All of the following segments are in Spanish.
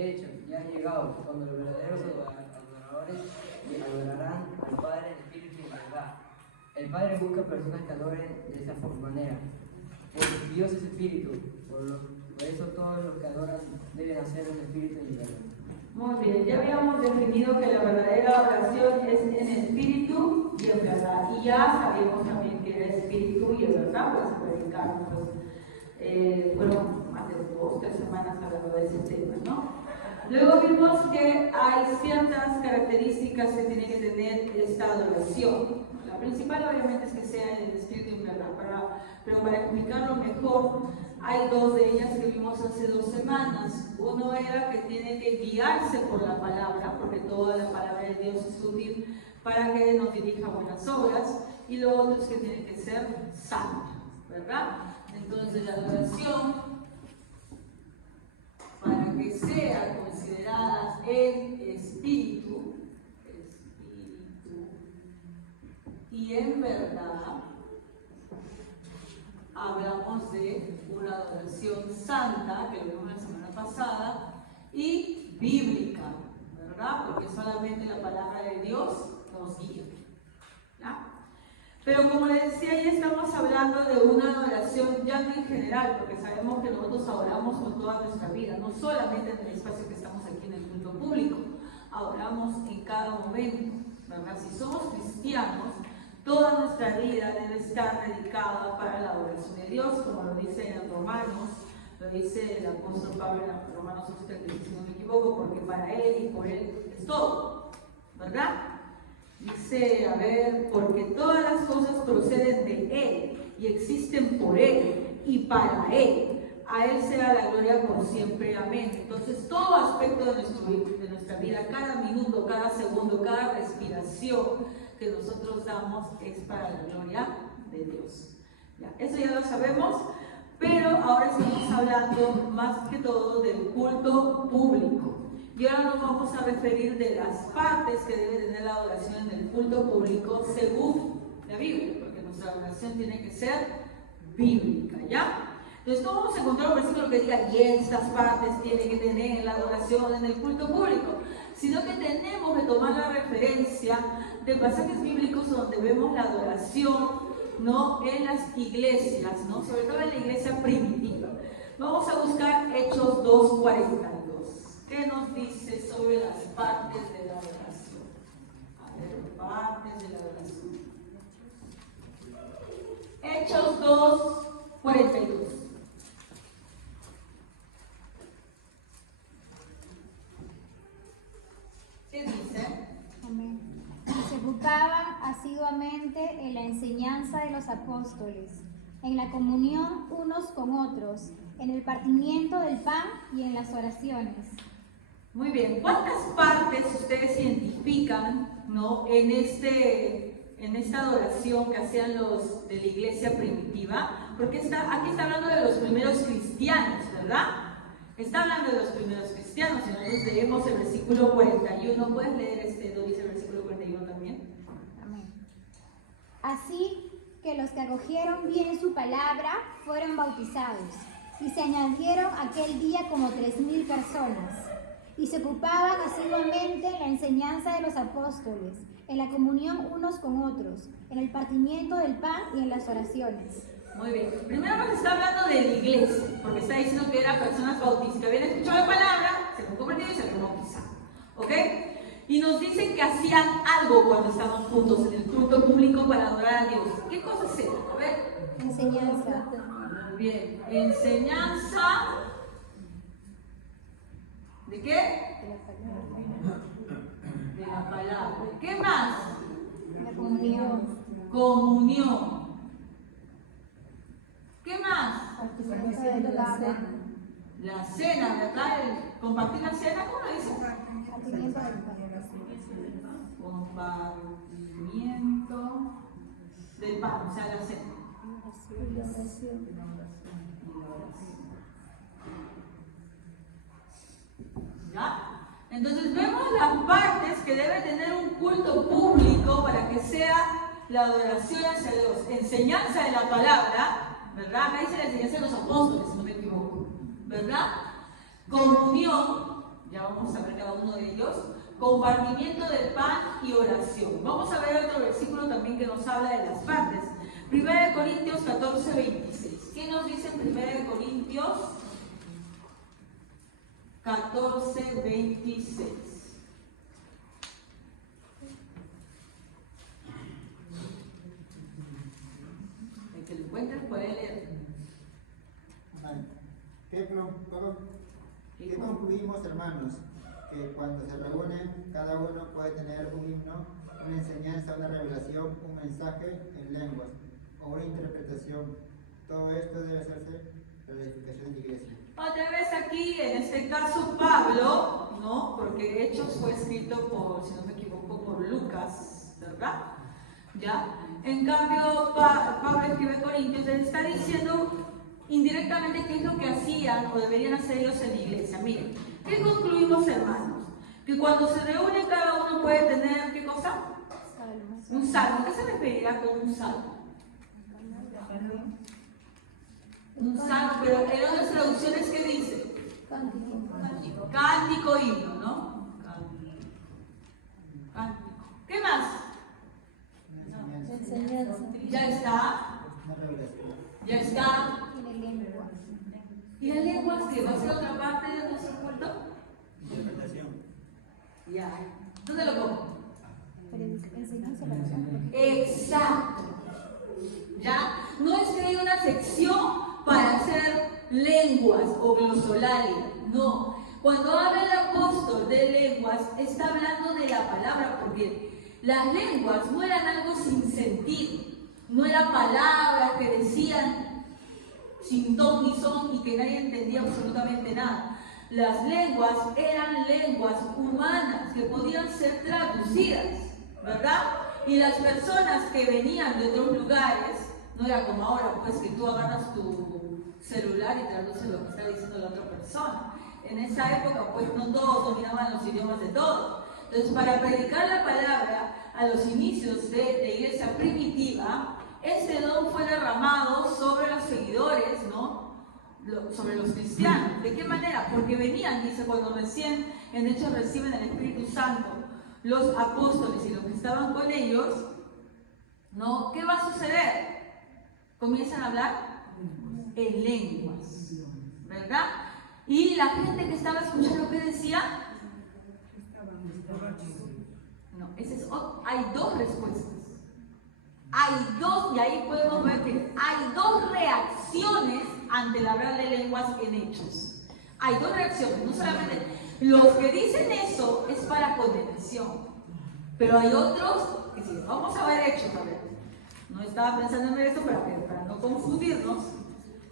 De hecho, ya ha llegado cuando los verdaderos adoradores adorarán al Padre en espíritu y en verdad. El Padre busca personas que adoren de esa manera. Porque Dios es espíritu, por eso todos los que adoran deben hacer en espíritu y en verdad. Muy bien, ya habíamos definido que la verdadera oración es en espíritu y en verdad. Y ya sabemos también que era espíritu y en verdad, pues predicamos. Fueron más de 2 o 3 semanas hablando de ese tema, ¿no? Luego vimos que hay ciertas características que tiene que tener esta adoración. La principal obviamente es que sea en el espíritu y en verdad, pero para explicarlo mejor, hay 2 de ellas que vimos hace 2 semanas. Uno era que tiene que guiarse por la palabra, porque toda la palabra de Dios es útil para que nos dirija a buenas obras, y lo otro es que tiene que ser santa, ¿verdad? Entonces la adoración, para que sea considerada en espíritu y en verdad, hablamos de una adoración santa, que lo vimos la semana pasada, y bíblica, ¿verdad? Porque solamente la palabra de Dios nos guía, ¿ya? Pero como les decía, ya estamos hablando de una adoración ya no en general, porque sabemos que nosotros adoramos con toda nuestra vida, no solamente en el espacio que estamos aquí en el culto público, adoramos en cada momento, ¿verdad? Si somos cristianos, toda nuestra vida debe estar dedicada para la adoración de Dios, como lo dice en Romanos, lo dice el apóstol Pablo en Romanos 8:36, si no me equivoco, porque para Él y por Él es todo, ¿verdad? Dice, a ver, porque todas las cosas proceden de Él y existen por Él y para Él. A Él sea la gloria por siempre. Amén. Entonces, todo aspecto de nuestra vida, cada minuto, cada segundo, cada respiración que nosotros damos es para la gloria de Dios. ¿Ya? Eso ya lo sabemos, pero ahora estamos hablando más que todo del culto público. Y ahora nos vamos a referir de las partes que debe tener la adoración en el culto público según la Biblia, porque nuestra adoración tiene que ser bíblica, ¿ya? Entonces, no vamos a encontrar un versículo que diga, y estas partes tiene que tener la adoración en el culto público, sino que tenemos que tomar la referencia de pasajes bíblicos donde vemos la adoración, ¿no?, en las iglesias, ¿no?, sobre todo en la iglesia primitiva. Vamos a buscar Hechos 2:42. ¿Qué nos dice sobre las partes de la adoración? A ver, partes de la adoración. Hechos 2:42. ¿Qué dice? Amén. Se ocupaban asiduamente en la enseñanza de los apóstoles, en la comunión unos con otros, en el partimiento del pan y en las oraciones. Muy bien, ¿cuántas partes ustedes identifican, ¿no?, en esta adoración que hacían los de la iglesia primitiva? Porque aquí está hablando de los primeros cristianos, ¿verdad? Está hablando de los primeros cristianos. Y nosotros leemos el versículo 41. ¿Puedes leer lo dice el versículo 41 también? Amén. Así que los que acogieron bien su palabra fueron bautizados, y se añadieron aquel día como 3,000 personas. Y se ocupaban asiduamente en la enseñanza de los apóstoles, en la comunión unos con otros, en el partimiento del pan y en las oraciones. Muy bien. Primero nos está hablando de la iglesia, porque está diciendo que eran personas bautistas, que habían escuchado la palabra, se han convertido y se han bautizado. ¿Ok? Y nos dicen que hacían algo cuando estaban juntos en el culto público para adorar a Dios. ¿Qué cosas eran? A ver. Enseñanza. Muy bien. Enseñanza. ¿De qué? De la palabra. ¿Qué más? La comunión. Comunión. ¿Qué más? Participación de la cena. La cena, ¿verdad? Compartir la cena, ¿cómo lo dice? Partimiento del pan. Compartimiento del pan, o sea, la cena. Y la oración. ¿Ya? Entonces vemos las partes que debe tener un culto público para que sea la adoración hacia Dios. Enseñanza de la palabra, ¿verdad? Acá dice la enseñanza de los apóstoles, si no me equivoco, ¿verdad? Comunión, Ya vamos a ver cada uno de ellos. Compartimiento del pan y oración. Vamos a ver otro versículo también que nos habla de las partes. 1 Corintios 14, 26. ¿Qué nos dice en 1 Corintios 14, 26? El que lo encuentre puede leer. Amén. ¿Qué concluimos, hermanos? Que cuando se reúnen, cada uno puede tener un himno, una enseñanza, una revelación, un mensaje en lenguas o una interpretación. Todo esto debe hacerse para la edificación de la iglesia. Otra vez aquí, en este caso Pablo, ¿no? Porque Hechos fue escrito por, si no me equivoco, por Lucas, ¿verdad? ¿Ya? En cambio, Pablo escribe Corintios, les está diciendo indirectamente qué es lo que hacían o deberían hacer ellos en la iglesia. Miren, ¿qué concluimos, hermanos? Que cuando se reúnen cada uno puede tener, ¿qué cosa? Un salmo. ¿Qué se referirá con un salmo? Un salmo, pero en otras traducciones, ¿qué dice? Cántico, himno, ¿no? Cántico. ¿Qué más? Enseñanza. Ya está. Una revelación. Ya está. Y la lengua. ¿Y la lengua que va a ser otra parte de nuestro culto? Interpretación. Ya. ¿Dónde lo pongo? Pero enseñanza la razón. Exacto. ¿Ya? No es que hay una sección para hacer lenguas o glosolalia. No. Cuando habla el apóstol de lenguas, está hablando de la palabra, porque las lenguas no eran algo sin sentido. No eran palabras que decían sin ton ni son y que nadie entendía absolutamente nada. Las lenguas eran lenguas humanas que podían ser traducidas, ¿verdad? Y las personas que venían de otros lugares, no era como ahora, pues que tú agarras tu celular y traduces lo que está diciendo la otra persona. En esa época, pues no todos dominaban los idiomas de todos. Entonces, para predicar la palabra a los inicios de la iglesia primitiva, este don fue derramado sobre los seguidores, ¿no? Sobre los cristianos. ¿De qué manera? Porque venían, dice, cuando recién en Hechos reciben el Espíritu Santo, los apóstoles y los que estaban con ellos, ¿no? ¿Qué va a suceder? Comienzan a hablar en lenguas, ¿verdad? Y la gente que estaba escuchando, ¿qué decía? No, hay dos respuestas. Hay dos, y ahí podemos ver que hay dos reacciones ante el hablar de lenguas en Hechos. Hay dos reacciones, no solamente los que dicen eso es para condenación, pero hay otros que sí. Vamos a ver Hechos, a ver. No estaba pensando en ver esto para no confundirnos.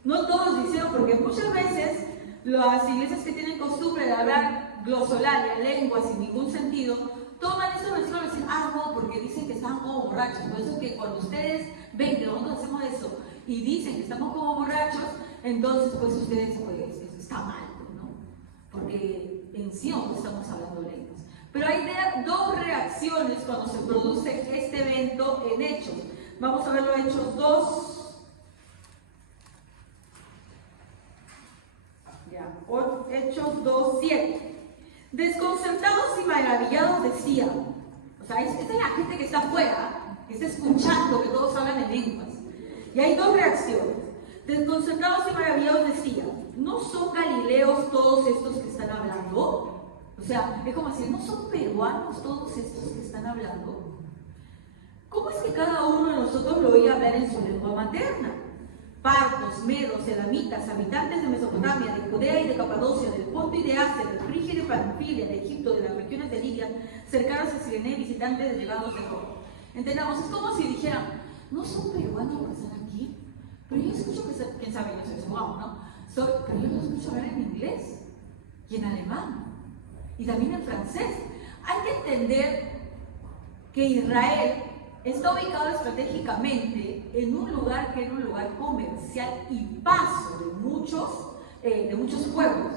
No todos dijeron, porque muchas veces las iglesias que tienen costumbre de hablar glosolalia, lenguas sin ningún sentido, toman esos versículos y dicen, no, porque dicen que están como borrachos. Por eso es que cuando ustedes ven que nosotros hacemos eso y dicen que estamos como borrachos, entonces pues ustedes, pues, eso está mal, ¿no? Porque en sí no estamos hablando lenguas. Pero hay dos reacciones cuando se produce este evento en Hechos. Vamos a verlo en Hechos 2. Hechos 2:7. Desconcertados y maravillados decían, o sea, esta es la gente que está afuera, que está escuchando que todos hablan en lenguas. Y hay dos reacciones. Desconcertados y maravillados decían, ¿no son galileos todos estos que están hablando? O sea, es como decir, ¿no son peruanos todos estos que están hablando? ¿Cómo es que cada uno de nosotros lo oía hablar en su lengua materna? Partos, medos, elamitas, habitantes de Mesopotamia, de Judea y de Capadocia, del Ponto y de Asia, del Frigia y de Panfilia, de Egipto, de las regiones de Libia, cercanos a Cirene, visitantes llegados de Roma. Entendamos, es como si dijeran, ¿no son peruanos los que están aquí? Pero yo escucho que, quién sabe, yo soy sumado, ¿no? Pero yo los escucho hablar en inglés y en alemán y también en francés. Hay que entender que Israel está ubicado estratégicamente en un lugar que era un lugar comercial y paso de muchos pueblos.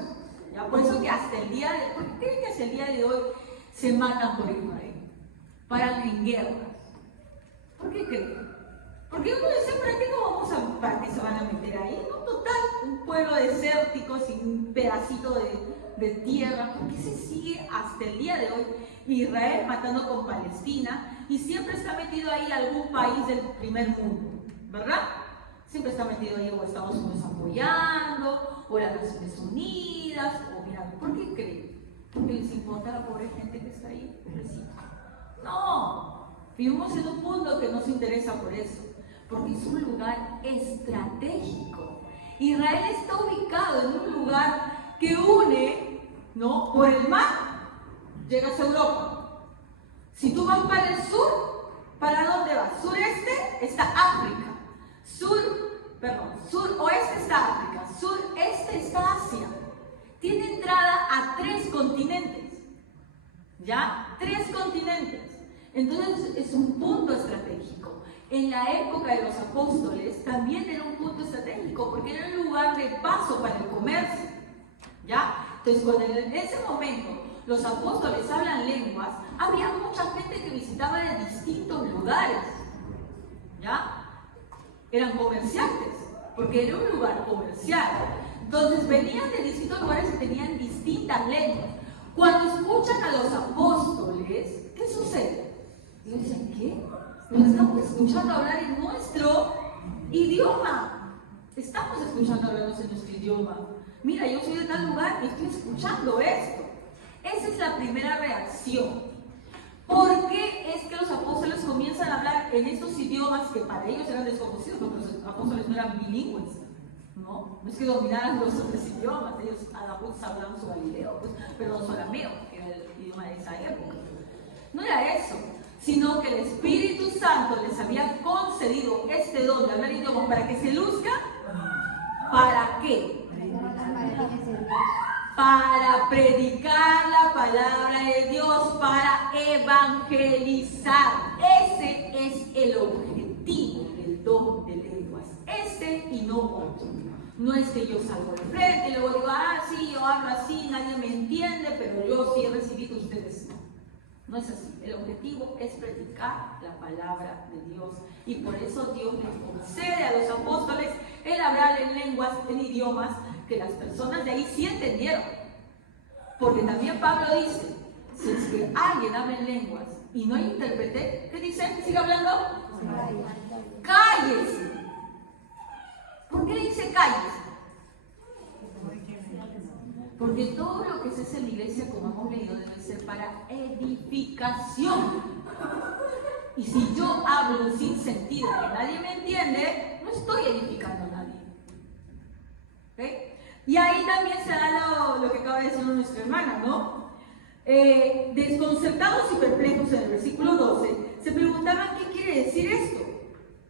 ¿Ya? Por eso que hasta el día de hoy, ¿por qué creen que hasta el día de hoy se matan por Israel? Paran en guerras. ¿Por qué creen? Porque uno dice, ¿para qué se van a meter ahí? No, total, un pueblo desértico sin un pedacito de tierra. ¿Por qué se sigue hasta el día de hoy Israel matando con Palestina? Y siempre está metido ahí algún país del primer mundo, ¿verdad? Siempre está metido ahí o Estados Unidos apoyando, o las Naciones Unidas, o mira, ¿por qué creen? ¿Porque les importa la pobre gente que está ahí? Pobrecita. No, vivimos en un mundo que no se interesa por eso, porque es un lugar estratégico. Israel está ubicado en un lugar que une, ¿no? Por el mar, llegas a Europa. Si tú vas para el sur, ¿para dónde vas? Sureste está África. Suroeste está África, sureste está Asia. Tiene entrada a 3 continentes, ¿ya? 3 continentes. Entonces es un punto estratégico. En la época de los apóstoles también era un punto estratégico porque era un lugar de paso para el comercio, ¿ya? Entonces cuando en ese momento los apóstoles hablan lenguas, había mucha gente que visitaba de distintos lugares, ¿ya? Eran comerciantes, porque era un lugar comercial. Entonces venían de distintos lugares y tenían distintas lenguas. Cuando escuchan a los apóstoles, ¿qué sucede? Y dicen, ¿qué? Nos estamos escuchando hablar en nuestro idioma. Estamos escuchando hablarnos en nuestro idioma. Mira, yo soy de tal lugar y estoy escuchando esto. Esa es la primera reacción. ¿Por qué es que los apóstoles comienzan a hablar en estos idiomas que para ellos eran desconocidos? Porque los apóstoles no eran bilingües, ¿no? No es que dominaran los otros idiomas, ellos a la vez hablaban su galileo, pues, perdón, su arameo, que era el idioma de esa época. No era eso, sino que el Espíritu Santo les había concedido este don de hablar idiomas para que se luzca. ¿Para qué? Para predicar la palabra de Dios, para evangelizar. Ese es el objetivo del don de lenguas. Ese y no otro. No es que yo salgo de frente y luego digo, sí, yo hablo así, nadie me entiende, pero yo sí he recibido, ustedes no. No es así. El objetivo es predicar la palabra de Dios. Y por eso Dios les concede a los apóstoles el hablar en lenguas, en idiomas que las personas de ahí sí entendieron. Porque también Pablo dice, si es que alguien habla en lenguas y no interprete, ¿qué dice? ¿Sigue hablando? ¡Cállese! ¿Por qué le dice cállese? Porque todo lo que se hace en la iglesia, como hemos leído, debe ser para edificación. Y si yo hablo sin sentido que nadie me entiende, no estoy edificando a nadie. ¿Okay? Y ahí también se da lo que acaba de decir nuestra hermana, ¿no? Desconcertados y perplejos en el versículo 12, se preguntaban qué quiere decir esto.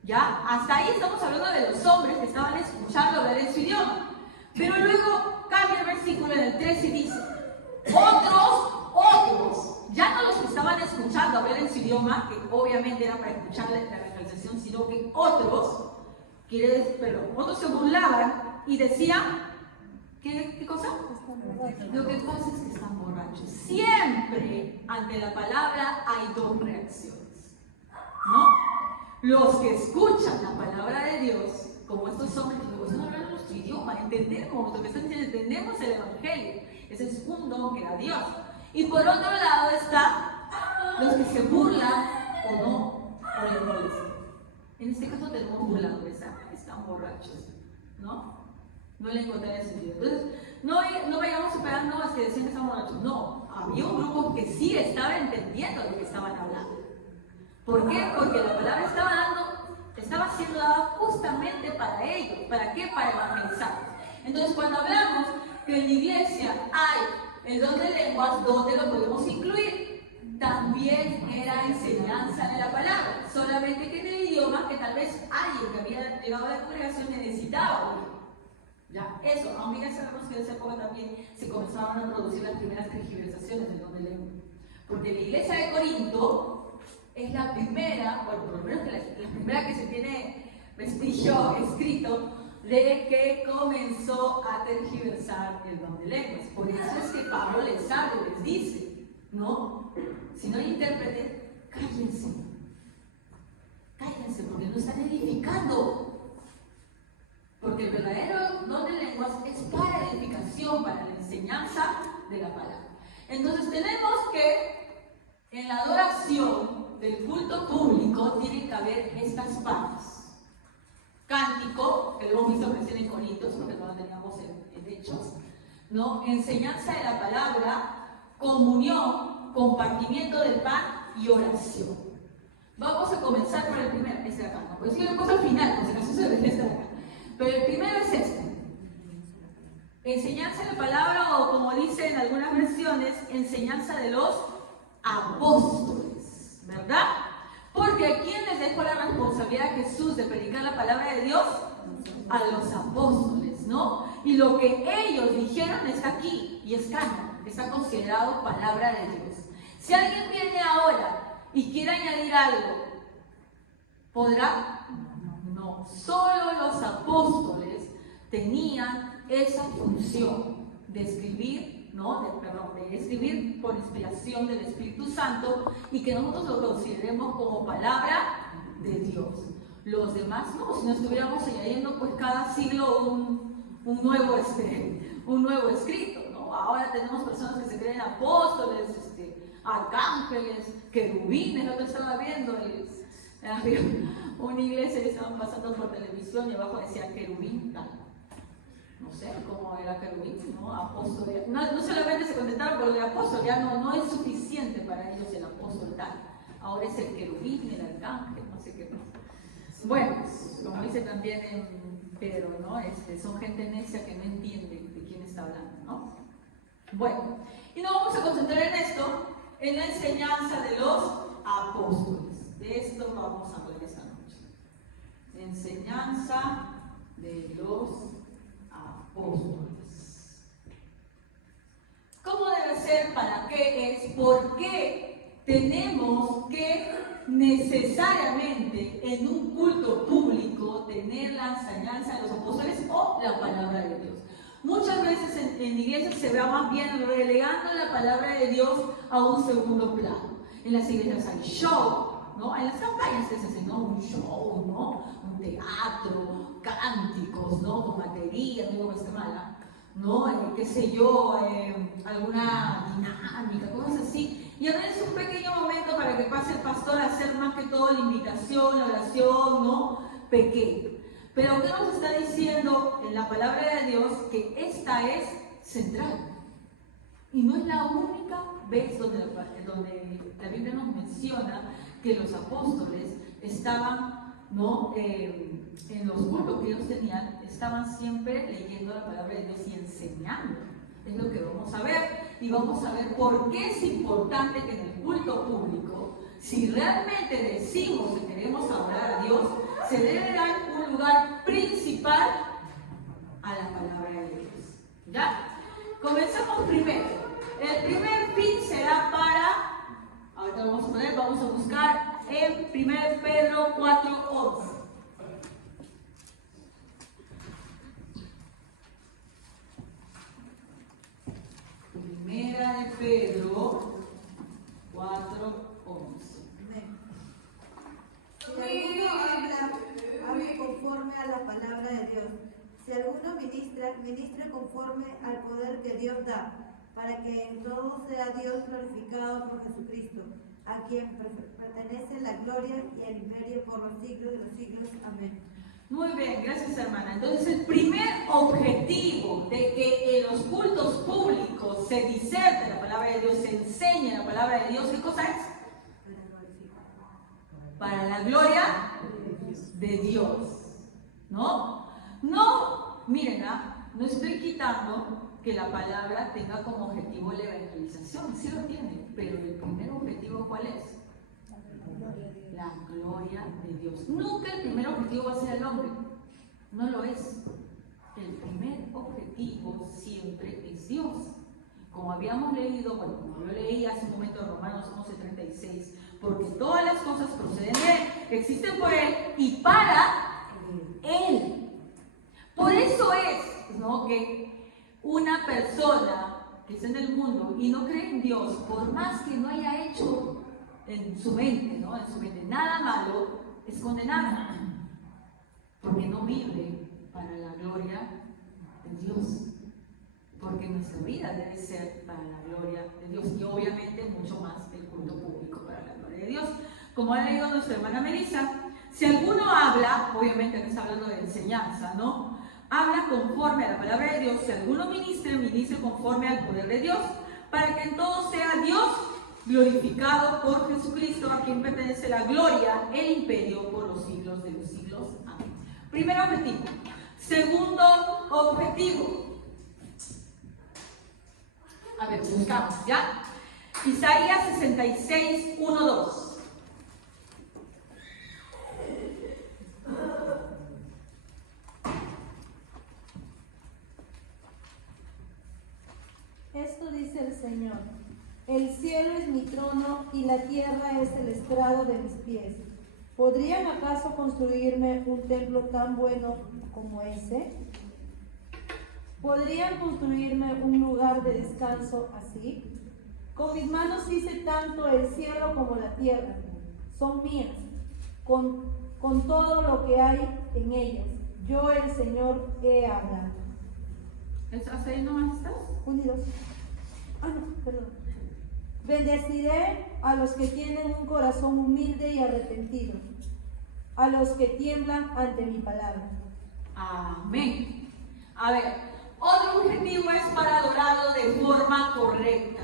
¿Ya? Hasta ahí estamos hablando de los hombres que estaban escuchando hablar en su idioma. Pero luego cambia el versículo en el 13 y dice, otros, ya no los que estaban escuchando hablar en su idioma, que obviamente era para escuchar la evangelización, sino que otros se burlaban y decían, ¿qué cosa? Lo que pasa es que están borrachos. Siempre ante la palabra hay 2 reacciones, ¿no? Los que escuchan la palabra de Dios, como estos hombres que nos gustan hablar nuestro idioma, entendemos lo que están diciendo, entendemos el evangelio. Ese es un don que da Dios. Y por otro lado están los que se burlan o no por el molestia. En este caso tenemos burladores, están borrachos, ¿no? No le encontré el sentido. Entonces, no vayamos esperando a que decían que estaban borrachos. No, había un grupo que sí estaba entendiendo lo que estaban hablando. ¿Por qué? Porque la palabra estaba siendo dada justamente para ellos. ¿Para qué? Para evangelizar. Entonces, cuando hablamos que en la iglesia hay el don de lenguas, ¿dónde lo podemos incluir? También era enseñanza de la palabra, solamente que en el idioma que tal vez alguien que había llegado a la congregación necesitaba oír. Ya, eso, aunque ya sabemos que en esa época también se comenzaban a producir las primeras tergiversaciones del don de lengua. Porque la iglesia de Corinto es la primera, bueno, por lo menos la primera que se tiene vestigio escrito de que comenzó a tergiversar el don de lenguas. Por eso es que Pablo les habla y les dice, ¿no? Si no hay intérprete, cállense. Cállense, porque no están edificando. Porque el verdadero don de lenguas es para edificación, para la enseñanza de la palabra. Entonces tenemos que en la adoración del culto público tiene que haber estas partes. Cántico, que lo hemos visto recién en Corintios, porque no lo teníamos en Hechos, ¿no? Enseñanza de la palabra, comunión, compartimiento del pan y oración. Vamos a comenzar por el primero, este de acá, ¿no? Pues sí, lo he puesto al final, por si acaso se ve este de acá. Pero el primero es este. Enseñanza de la palabra, o como dicen en algunas versiones, enseñanza de los apóstoles, ¿verdad? Porque ¿a quién les dejó la responsabilidad a Jesús de predicar la palabra de Dios? A los apóstoles, ¿no? Y lo que ellos dijeron está aquí, y es canon, está considerado palabra de Dios. Si alguien viene ahora y quiere añadir algo, ¿podrá? No, solo los apóstoles tenían esa función de escribir, ¿no? De escribir por inspiración del Espíritu Santo y que nosotros lo consideremos como palabra de Dios. Los demás no, si no estuviéramos añadiendo pues cada siglo un nuevo escrito, ¿no? Ahora tenemos personas que se creen apóstoles, arcángeles, querubines, lo que estaba viendo, había una iglesia que estaban pasando por televisión y abajo decía querubín tal. No sé cómo era querubín, ¿no? Apóstol. No solamente se contestaron por el apóstol, ya no es suficiente para ellos el apóstol tal. Ahora es el querubín, el arcángel, no sé qué más. Bueno, como dice también en Pedro, ¿no? Son gente necia que no entiende de quién está hablando, ¿no? Bueno, y nos vamos a concentrar en esto, en la enseñanza de los apóstoles. De esto vamos a hablar esta noche. Enseñanza de los apóstoles. ¿Cómo debe ser? ¿Para qué es? ¿Por qué tenemos que necesariamente en un culto público tener la enseñanza de los apóstoles o la palabra de Dios? Muchas veces en iglesias se va más bien relegando la palabra de Dios a un segundo plano. En las iglesias hay show, ¿no? En las campañas se hace, ¿no? Un show, ¿no? Un teatro, cánticos, ¿no? Con batería, no digo que esté mala, ¿no? Qué sé yo, alguna dinámica, cosas así. Y a veces un pequeño momento para que pase el pastor a hacer más que todo la invitación, la oración, ¿no? Pequeño. Pero ¿qué nos está diciendo en la palabra de Dios? Que esta es central. Y no es la única vez donde la Biblia nos menciona que los apóstoles estaban, ¿no? En los cultos que ellos tenían, estaban siempre leyendo la palabra de Dios y enseñando. Es lo que vamos a ver. Y vamos a ver por qué es importante que en el culto público, si realmente decimos que queremos adorar a Dios, se debe dar un lugar principal a la palabra de Dios. ¿Ya? Comencemos primero. El primer fin será ahorita vamos a buscar en 1 Pedro 4:11. Primera de Pedro 4:11. Si alguno hable conforme a la palabra de Dios. Si alguno ministra conforme al poder que Dios da, para que en todo sea Dios glorificado por Jesucristo, a quien pertenece la gloria y el imperio por los siglos de los siglos. Amén. Muy bien, gracias hermana. Entonces el primer objetivo de que en los cultos públicos se diserte la palabra de Dios, se enseñe la palabra de Dios, ¿qué cosa es? Para la gloria de Dios. ¿No? No, miren, no estoy quitando que la palabra tenga como objetivo la evangelización, sí lo tiene, pero el primer objetivo ¿cuál es? La gloria de Dios. Nunca el primer objetivo va a ser el hombre, no lo es. El primer objetivo siempre es Dios. Como habíamos leído, bueno, como yo leí hace un momento Romanos 11:36, porque todas las cosas proceden de Él, existen por Él y para Él. Por eso es, ¿no?, que una persona que está en el mundo y no cree en Dios, por más que no haya hecho en su mente, ¿no?, en su mente nada malo, es condenada, porque no vive para la gloria de Dios. porque nuestra vida debe ser para la gloria de Dios y obviamente mucho más el culto público para la gloria de Dios. Como ha leído nuestra hermana Melissa, si alguno habla, obviamente no está hablando de enseñanza, ¿no? Habla conforme a la palabra de Dios. Si alguno ministre, ministre conforme al poder de Dios, para que en todo sea Dios glorificado por Jesucristo, a quien pertenece la gloria, el imperio por los siglos de los siglos. Amén. Primer objetivo. Segundo objetivo. A ver, buscamos, ¿ya? Isaías 66, 1, 2. Esto dice el Señor: el cielo es mi trono y la tierra es el estrado de mis pies. ¿Podrían acaso construirme un templo tan bueno como ese? ¿Podrían construirme un lugar de descanso así? Con mis manos hice tanto el cielo como la tierra. Son mías, con todo lo que hay en ellas. Yo, el Señor, he hablado. ¿Estás ahí nomás estás? Unidos. Perdón. Bendeciré a los que tienen un corazón humilde y arrepentido, a los que tiemblan ante mi palabra. Amén. A ver, otro objetivo es para adorarlo de forma correcta.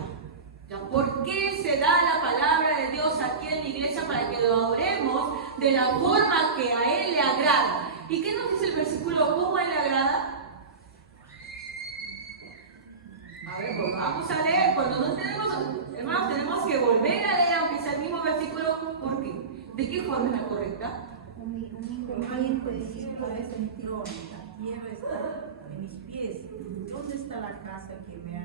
¿Ya? ¿Por qué se da la palabra de Dios aquí en la iglesia? Para que lo adoremos de la forma que a Él le agrada. ¿Y qué nos dice el versículo? ¿Cómo a Él le agrada? A ver, pues vamos a leer. Cuando no tenemos, hermanos, tenemos que volver a leer, aunque sea el mismo versículo. ¿Por qué? ¿De qué forma es la correcta? Humilde y arrepentido. La tierra está en mis pies. ¿Dónde está la casa que me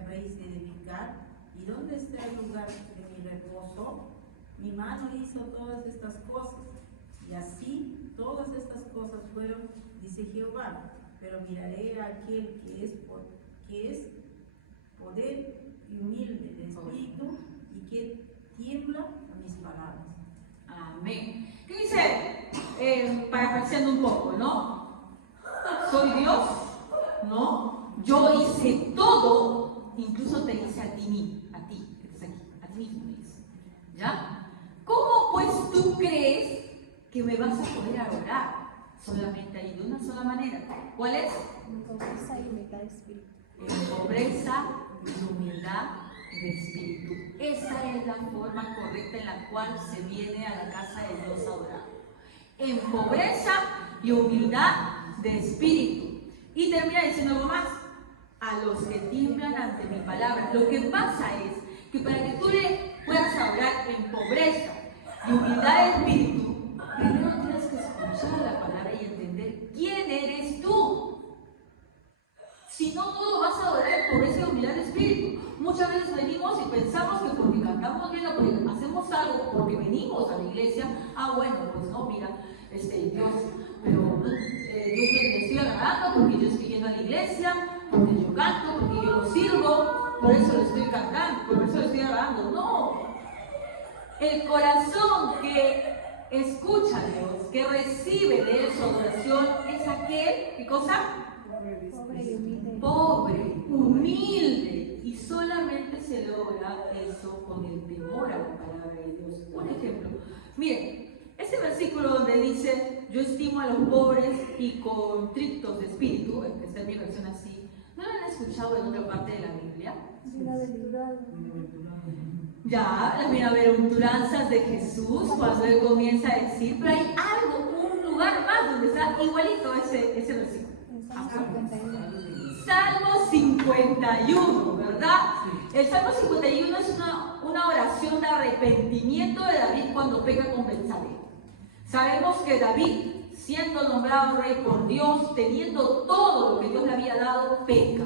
habéis de edificar? ¿Y dónde está el lugar de mi reposo? Mi mano hizo todas estas cosas, y así todas estas cosas fueron, dice Jehová. Pero miraré a aquel que es poder y humilde de espíritu y que tiembla a mis palabras. Amén. ¿Qué dice? Parafraseando un poco, ¿no? Soy Dios, ¿no? Yo hice todo, incluso te dice a ti que estás aquí, a ti mismo me dice. ¿Ya? ¿Cómo pues tú crees que me vas a poder adorar? Solamente hay de una sola manera. ¿Cuál es? En pobreza y humildad de espíritu. En pobreza y humildad de espíritu. Esa es la forma correcta en la cual se viene a la casa de Dios a adorar. En pobreza y humildad de espíritu. Y termina diciendo algo más. A los que tiemblan ante mi palabra. Lo que pasa es que para que tú le puedas adorar en pobreza y humildad de espíritu, primero tienes que escuchar la palabra y entender quién eres tú. Si no, todo vas a adorar en pobreza y humildad de espíritu. Muchas veces venimos y pensamos que porque cantamos bien o porque hacemos algo, porque venimos a la iglesia, bueno, pues no, mira, Dios, pero Dios me estoy agradando porque yo estoy yendo a la iglesia, porque yo canto, porque yo lo sirvo, por eso lo estoy cantando, por eso lo estoy agradando. No, el corazón que escucha a Dios, que recibe de Él su adoración, es aquel, ¿qué cosa? Pobre y humilde. Pobre, humilde, y solamente se logra eso con el temor a la palabra de Dios. Un ejemplo, miren, ese versículo donde dice, yo estimo a los pobres y contritos de espíritu, que está en mi versión así, ¿no lo han escuchado en otra parte de la Biblia? Ya, las bienaventuranzas de Jesús, cuando Él comienza a decir, pero hay algo, un lugar más donde está igualito ese versículo. Salmo 51, ¿verdad? El Salmo 51 es una oración de arrepentimiento de David cuando peca con Betsabé. Sabemos que David, siendo nombrado rey por Dios, teniendo todo lo que Dios le había dado, peca,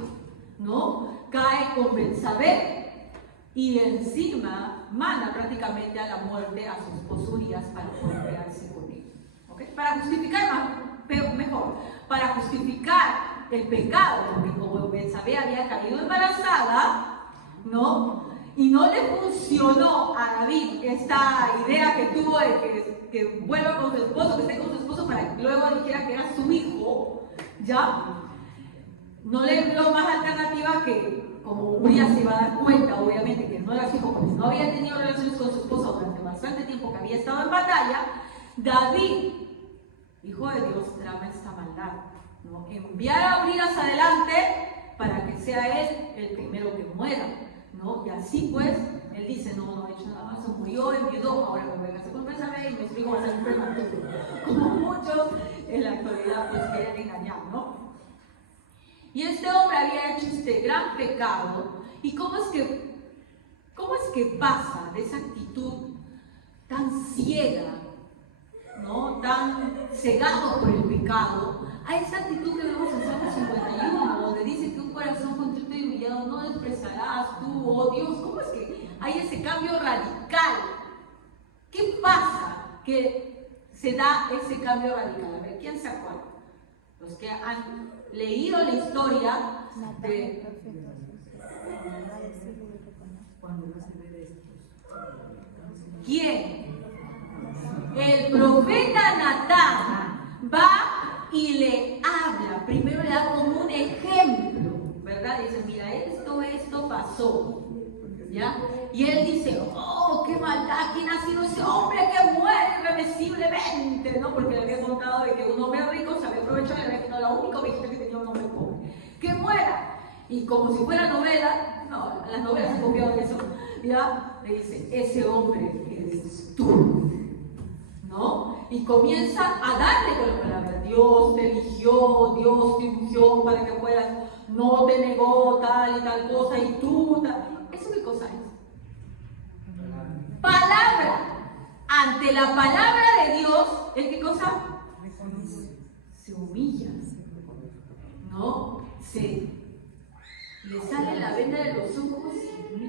¿no? Cae con Betsabé y encima manda prácticamente a la muerte a su esposo Urías para poder quedarse con él. ¿Okay? Para justificar mejor, para justificar el pecado, porque como Betsabé había caído embarazada, ¿no? Y no le funcionó a David esta idea que tuvo de que vuelva con su esposo, que esté con su esposo para que luego dijera que era su hijo, ¿ya? no le vio más alternativa que, como Urias se iba a dar cuenta, obviamente, que no era su hijo, porque no había tenido relaciones con su esposa durante bastante tiempo, que había estado en batalla, David, hijo de Dios, trama esta maldad, ¿no? Enviar a Urias adelante para que sea él el primero que muera, ¿no? Y así pues, él dice, no he hecho nada más, se murió, enviudó, ahora me voy a casar con Betsabé y mi hijo va a ser un prematuro. Como muchos en la actualidad pues quieren engañar, ¿no? Y este hombre había hecho este gran pecado. ¿Y cómo es que pasa de esa actitud tan ciega, ¿no? Tan cegado por el pecado, a esa actitud que vemos en Salmo 51, donde dice que un corazón contrito y humillado no despreciarás tú, oh Dios? ¿Cómo es que hay ese cambio radical? ¿Qué pasa que se da ese cambio radical? A ver, ¿quién se acuerda? Los que han leído la historia de... ¿Quién? El profeta Natán va y le habla, primero le da como un ejemplo, ¿verdad? Dice, mira, esto pasó, ¿ya? Y él dice, oh, qué maldad, ¿quién ha sido ese hombre que muere irreversiblemente? ¿No? Porque le había contado de que un hombre rico se había aprovechado y le había quitado la única ovejita que tenía un hombre pobre. ¡Que muera! Y como si fuera novela, no, las novelas se copiaron de eso, ¿ya? Le dice, ese hombre eres tú, ¿no? Y comienza a darle con la palabra, Dios te eligió, Dios te ungió para que fueras, no te negó tal y tal cosa, y tú tal. ¿Eso qué cosa es? Palabra. Ante la palabra de Dios, ¿el qué cosa? Se humilla, ¿no? Le sale la venda de los ojos,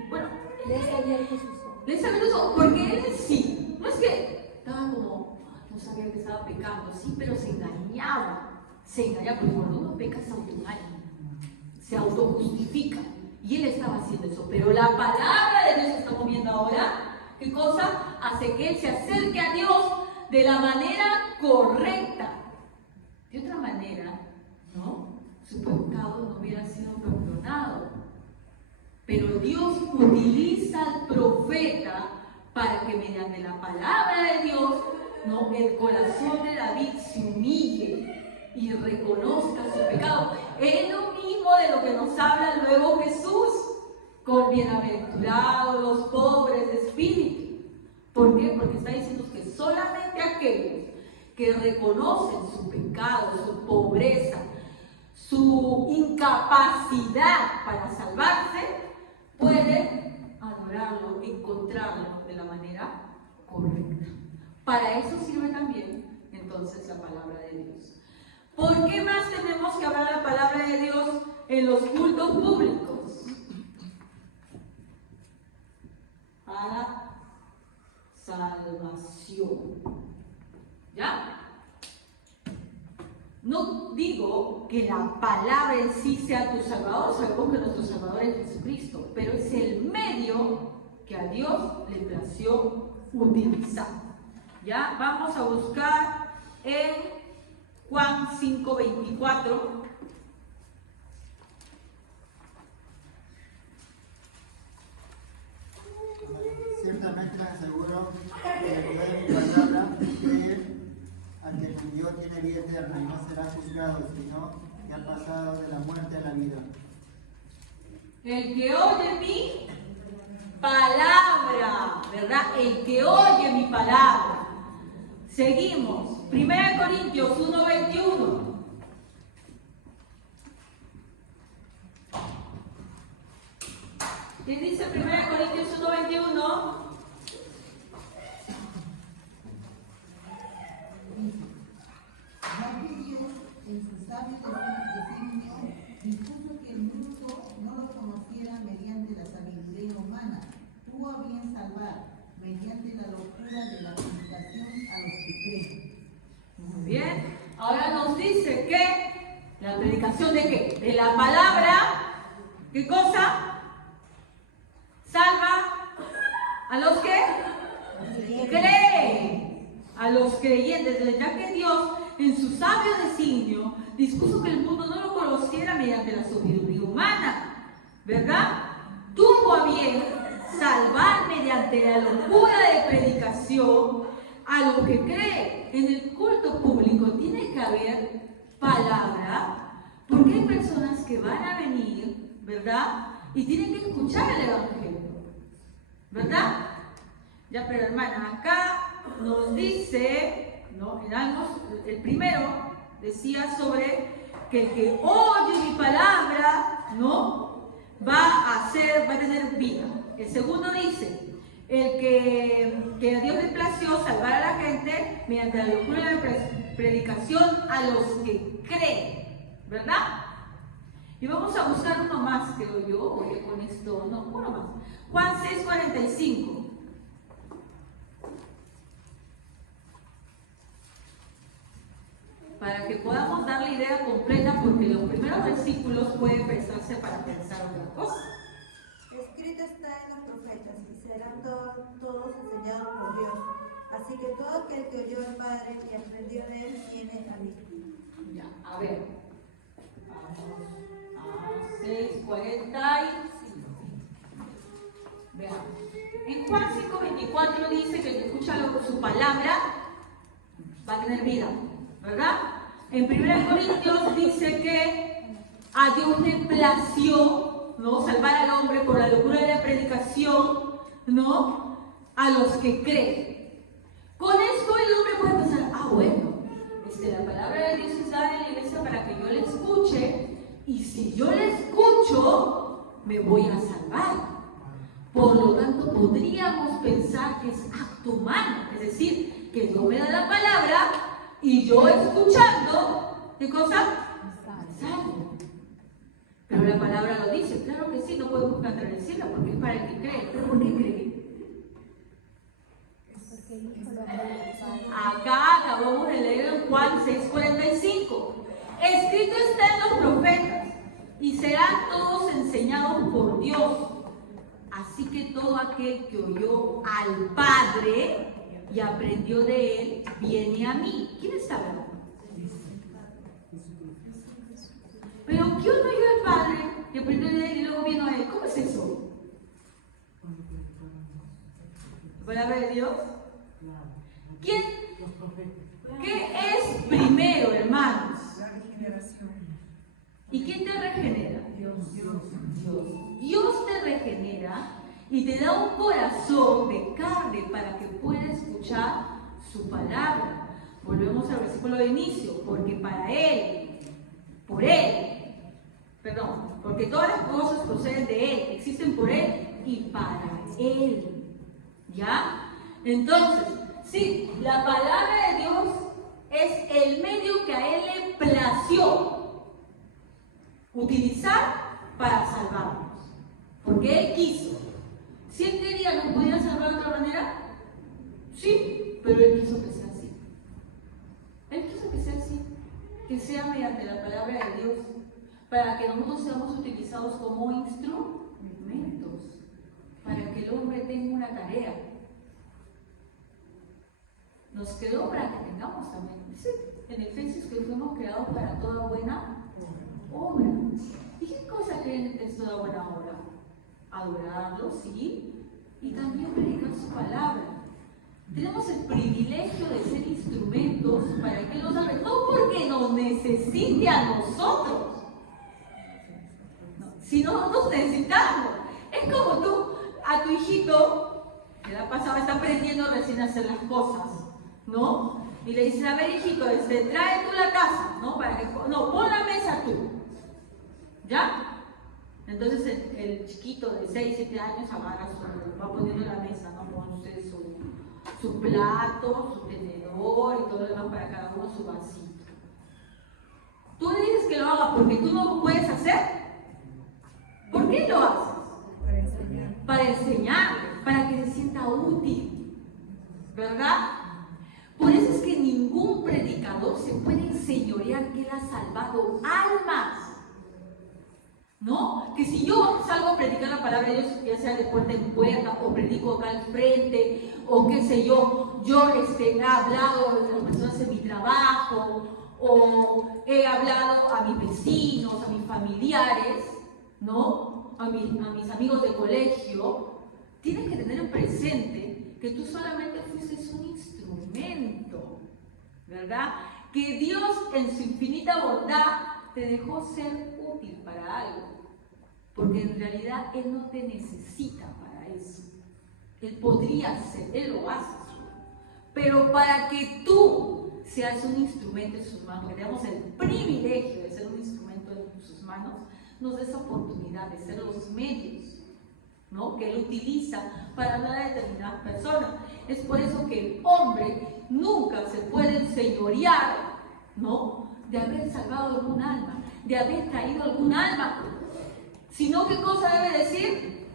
bueno, Les abierto sus ojos. les sale los ojos, porque él sí, no es que estaba como, no sabía que estaba pecando, sí, pero se engañaba, porque cuando uno peca se autoengaña, se autojustifica, y él estaba haciendo eso, pero la palabra de Dios que estamos viendo ahora, ¿qué cosa? Hace que él se acerque a Dios de la manera correcta. De otra manera, ¿no? Su pecado no hubiera sido perdonado. Pero Dios utiliza al profeta para que mediante la palabra de Dios, ¿no? El corazón de David se humille y reconozca su pecado. Es lo mismo de lo que nos habla luego Jesús, con bienaventurados los pobres de espíritu. ¿Por qué? Porque está diciendo que solamente aquellos que reconocen su pecado, su pobreza, su incapacidad para salvarse, pueden adorarlo, encontrarlo de la manera correcta. Para eso sirve también entonces la palabra de Dios. ¿Por qué más tenemos que hablar la palabra de Dios en los cultos públicos? Para salvación. ¿Ya? No digo que la palabra en sí sea tu salvador, sabemos que nuestro salvador es Jesucristo, pero es el medio que a Dios le plació utilizar. ¿Ya? Vamos a buscar en Juan 5:24. Ciertamente les aseguro que el poder de mi palabra cree al que me envió tiene vida eterna y no será juzgado, sino que ha pasado de la muerte a la vida. El que oye mi palabra, ¿verdad? El que oye mi palabra. Seguimos. 1 Corintios 1:21. ¿Qué dice 1 Corintios 1:21? En su sabio designio, dispuso que el mundo no lo conociera mediante la sabiduría humana. Tuvo a bien salvar mediante la locura de la predicación a los que creen. Muy bien. Ahora nos dice que la predicación de qué? De la palabra. ¿Qué cosa? Salva a los que creen. A los creyentes, ya que Dios en su sabio designio, dispuso que el mundo no lo conociera mediante la sabiduría humana, ¿verdad? Tuvo a bien salvar mediante la locura de predicación a los que creen. En el culto público tiene que haber palabra, porque hay personas que van a venir, ¿verdad? Y tienen que escuchar el Evangelio, ¿verdad? Ya, pero hermana, acá nos dice, ¿no? El primero decía sobre que el que oye mi palabra, ¿no? Va a tener vida. El segundo dice, el que a Dios le plació salvar a la gente mediante la locura de la predicación a los que creen, ¿verdad? Y vamos a buscar uno más, creo yo, porque con esto, no, uno más. Juan 6:45. Para que podamos dar la idea completa, porque los primeros versículos pueden prestarse para pensar otra cosa. Escrito está en los profetas, y serán todos enseñados por Dios. Así que todo aquel que oyó al Padre y aprendió de él tiene a mí. Ya, a ver. Vamos a 6:45. Veamos. En Juan 5:24 dice que el que escucha su palabra va a tener vida, ¿verdad? En 1 Corintios dice que a Dios le plació, ¿no?, salvar al hombre por la locura de la predicación, ¿no?, a los que creen. Con esto el hombre puede pensar, bueno, la palabra de Dios está en la iglesia para que yo la escuche, y si yo la escucho, me voy a salvar. Por lo tanto, podríamos pensar que es acto humano, es decir, que Dios me da la palabra y yo escuchando, ¿qué cosa? Salvo. Pero la palabra lo dice, claro que sí, no podemos contradecirla porque es para el que cree. ¿Pero por qué cree? Acá acabamos de leer en Juan 6:45. Escrito está en los profetas, y serán todos enseñados por Dios. Así que todo aquel que oyó al Padre y aprendió de él, viene a mí. ¿Quién está hablando? Pero ¿quién oyó al Padre y aprendió de él y luego vino a él? ¿Cómo es eso? ¿La palabra de Dios? ¿Quién? ¿Qué es primero, hermanos? La regeneración. ¿Y quién te regenera? Dios. Dios te regenera y te da un corazón de carne para que puedas escuchar su palabra. Volvemos al versículo de inicio, porque porque todas las cosas proceden de Él, existen por Él y para Él. ¿Ya? Entonces, sí, la palabra de Dios es el medio que a Él le plació utilizar para salvarnos. Porque Él quiso. Si Él quería, ¿nos pudiera salvar de otra manera? Sí, pero Él quiso que sea así. Él quiso que sea así. Que sea mediante la palabra de Dios. Para que nosotros seamos utilizados como instrumentos. Para que el hombre tenga una tarea. Nos creó para que tengamos también. Dice en Efesios que fuimos creados para toda buena obra. ¿Y qué cosa creen que es toda buena obra? Adorarlo, sí, y también predicar su palabra. Tenemos el privilegio de ser instrumentos para que Él nos salve, no porque nos necesite a nosotros, no, sino nos necesitamos. Es como tú, a tu hijito, que la pasada está aprendiendo recién a hacer las cosas, ¿no? Y le dices, a ver, hijito, trae tú la taza, ¿no? Pon la mesa tú. ¿Ya? Entonces el chiquito de 6, 7 años va poniendo la mesa, ¿no? Pone su plato, su tenedor y todo lo demás para cada uno su vasito. Tú le dices que lo haga porque tú no lo puedes hacer. ¿Por qué lo haces? Para enseñar, para que se sienta útil. ¿Verdad? Por eso es que ningún predicador se puede enseñorear que Él ha salvado almas. ¿no? Que si yo salgo a predicar la palabra de Dios, ya sea de puerta en puerta, o predico acá al frente, o qué sé yo, he hablado a las personas en mi trabajo, o he hablado a mis vecinos, a mis familiares, ¿no? A mis amigos de colegio, tienes que tener en presente que tú solamente fuiste un instrumento, ¿verdad? Que Dios en su infinita bondad te dejó ser útil para algo, porque en realidad Él no te necesita para eso. Él podría ser, Él lo hace, pero para que tú seas un instrumento en sus manos, que tengamos el privilegio de ser un instrumento en sus manos, nos da esa oportunidad de ser los medios, ¿no?, que Él utiliza para hablar a determinadas personas. Es por eso que el hombre nunca se puede enseñorear, ¿no?, de haber salvado algún alma, de haber traído algún alma, sino ¿qué cosa debe decir?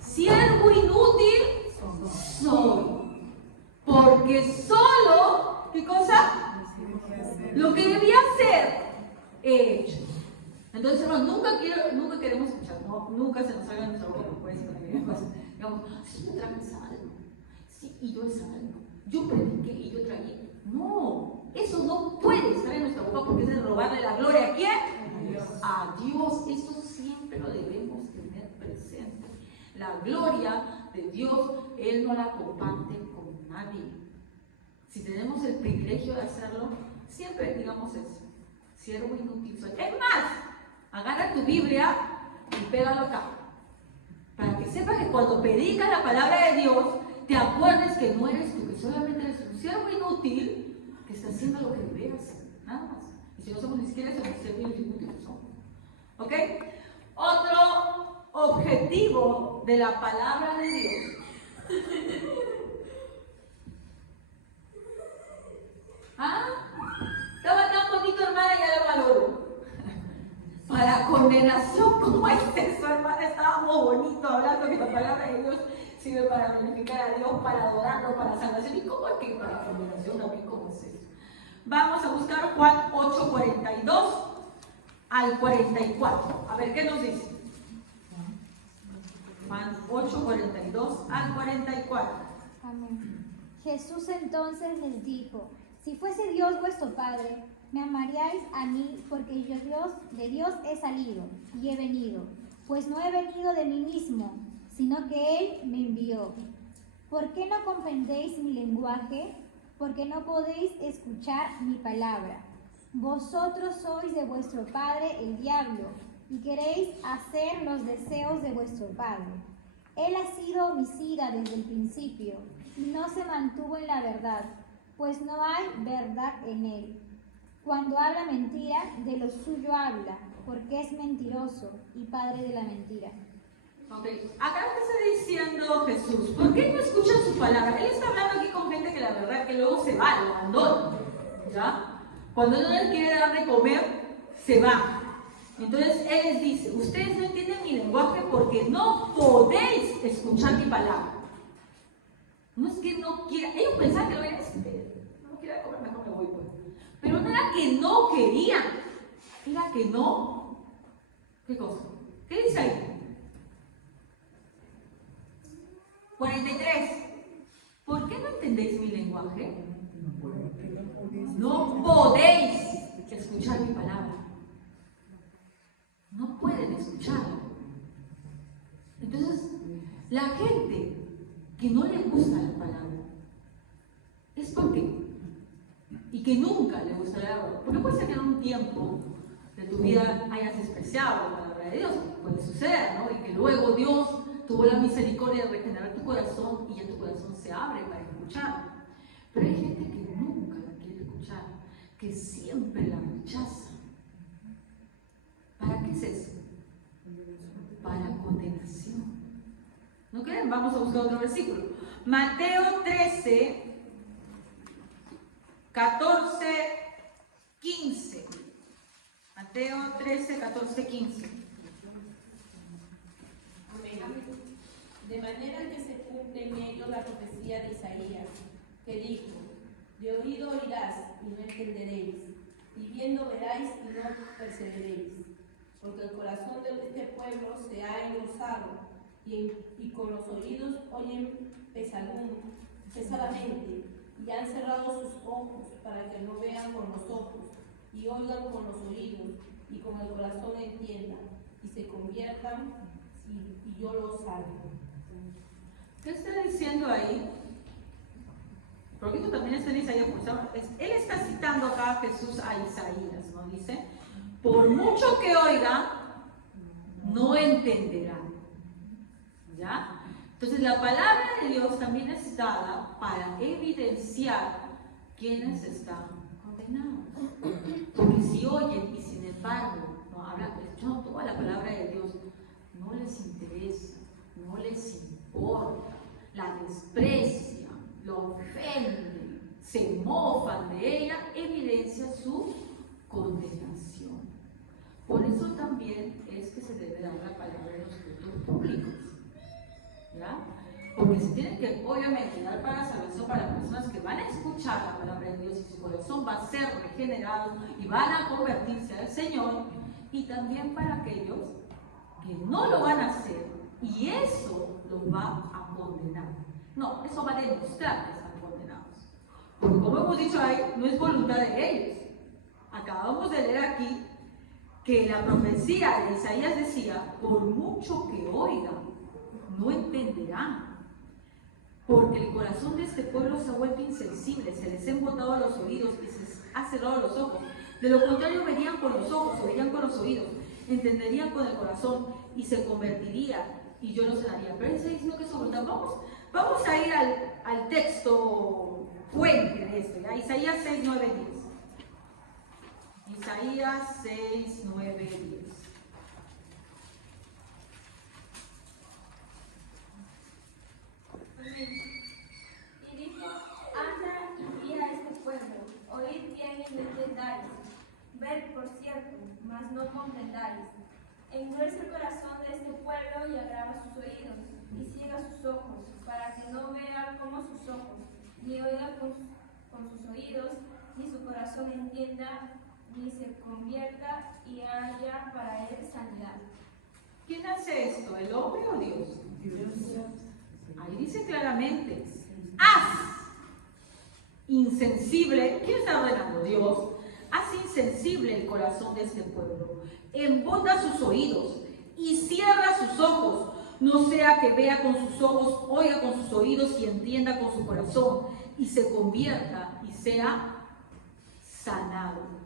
Siervo inútil soy, porque solo, ¿qué cosa? Lo que debía hacer he hecho. Entonces, hermanos, nunca queremos escuchar, ¿no? Nunca se nos salga de nuestra boca, pues, digamos, sí, yo traje salvo, sí, y yo salvo, yo prediqué y yo tragué. No, eso no puede estar en nuestra boca porque es de robarle la gloria a quién? A Dios. Eso siempre lo debemos tener presente. La gloria de Dios, Él no la comparte con nadie. Si tenemos el privilegio de hacerlo, siempre digamos eso: siervo inútil soy. Es más, agarra tu Biblia y pégalo acá, para que sepas que cuando predicas la palabra de Dios, te acuerdes que no eres tú, que solamente eres un siervo inútil que está haciendo lo que debe hacer, nada más. Y si no somos ni siquiera somos siervos inútiles, ¿no? ¿Ok? Otro objetivo de la palabra de Dios. ¿Ah? Estaba tan bonito, hermana, ya lo valoro. Para condenación, como este, su hermana, estábamos bonitos hablando que la palabra de Dios sirve para glorificar a Dios, para adorarlo, para salvación. ¿Y cómo es que para condenación también? ¿Cómo es eso? Vamos a buscar Juan 8:42 al 44. A ver, ¿qué nos dice? Juan 8:42 al 44. Amén. Jesús entonces les dijo: si fuese Dios vuestro Padre, me amaríais a mí, porque yo de Dios he salido y he venido, pues no he venido de mí mismo, sino que Él me envió. ¿Por qué no comprendéis mi lenguaje? Porque no podéis escuchar mi palabra. Vosotros sois de vuestro padre el diablo, y queréis hacer los deseos de vuestro padre. Él ha sido homicida desde el principio, y no se mantuvo en la verdad, pues no hay verdad en él. Cuando habla mentira, de lo suyo habla, porque es mentiroso y padre de la mentira. Ok, acá está diciendo Jesús: ¿por qué no escuchan su palabra? Él está hablando aquí con gente que la verdad que luego se va, lo abandona, ¿ya? Cuando no les quiere dar de comer, se va. Entonces Él les dice: ustedes no entienden mi lenguaje porque no podéis escuchar mi palabra. No es que no quieran, ellos pensaban que lo iban a decir, no quiero comer, mejor me voy, pues. Pero no era que no querían, era que no. ¿Qué cosa? ¿Qué dice ahí? 43. ¿Por qué no entendéis mi lenguaje? No podéis escuchar mi palabra. No pueden escucharla. Entonces, la gente que no le gusta la palabra es porque, y que nunca le gusta la palabra, porque puede ser que en un tiempo de tu vida hayas despreciado la palabra de Dios, puede suceder, ¿no? Y que luego Dios tuvo la misericordia de regenerar tu corazón y ya tu corazón se abre para escuchar. Pero hay gente que nunca la quiere escuchar, que siempre la rechaza. ¿Para qué es eso? Para condenación. ¿No creen? Vamos a buscar otro versículo. Mateo 13, 14, 15. Mateo 13, 14, 15. De manera que se cumple en ello la profecía de Isaías, que dijo: de oído oirás y no entenderéis, y viendo veráis y no perceberéis. porque el corazón de este pueblo se ha engrosado y con los oídos oyen pesadamente, y han cerrado sus ojos para que no vean con los ojos y oigan con los oídos y con el corazón entiendan y se conviertan y yo los salvo. ¿Qué está diciendo ahí? Porque esto también está en Isaías, él está citando acá a Jesús a Isaías, ¿no? Dice, por mucho que oigan, no entenderán. ¿Ya? Entonces la palabra de Dios también es dada para evidenciar quiénes están condenados. Porque si oyen y sin embargo no hablan, escuchan toda la palabra de Dios, no les interesa, no les importa, la desprecian, la ofenden, se mofan de ella, evidencia su condenación. Por eso también es que se debe dar la palabra en los cultos públicos. ¿Ya? Porque se tiene que, obviamente, dar para salvación para las personas que van a escuchar la palabra de Dios y su corazón va a ser regenerado y van a convertirse al Señor, y también para aquellos que no lo van a hacer y eso los va a condenar. No, eso va a demostrar que están condenados. Porque como hemos dicho ahí, no es voluntad de ellos. Acabamos de leer aquí que la profecía de Isaías decía, por mucho que oigan, no entenderán, porque el corazón de este pueblo se ha vuelto insensible, se les ha embotado los oídos y se les ha cerrado los ojos. De lo contrario, verían con los ojos, oirían con los oídos, entenderían con el corazón y se convertirían y yo los sanaría. Pero él está diciendo que es su voluntad. Vamos a ir al texto fuente de esto, ¿ya? Isaías 6, 9, 10. Isaías 6, 9, 10. Y dijo, anda y guía a este pueblo, oíd bien y no entendáis, ved por cierto, mas no comprendáis. Endurece el corazón de este pueblo y agrava sus oídos, y ciega sus ojos, para que no vea como sus ojos, ni oiga con sus oídos, ni su corazón entienda, ni se convierta y haya para él sanidad. ¿Quién hace esto? ¿El hombre o Dios? Dios. Ahí dice claramente, haz insensible, ¿quién está ordenando? Dios. Haz insensible el corazón de este pueblo, embota sus oídos y cierra sus ojos, no sea que vea con sus ojos, oiga con sus oídos y entienda con su corazón y se convierta y sea sanado.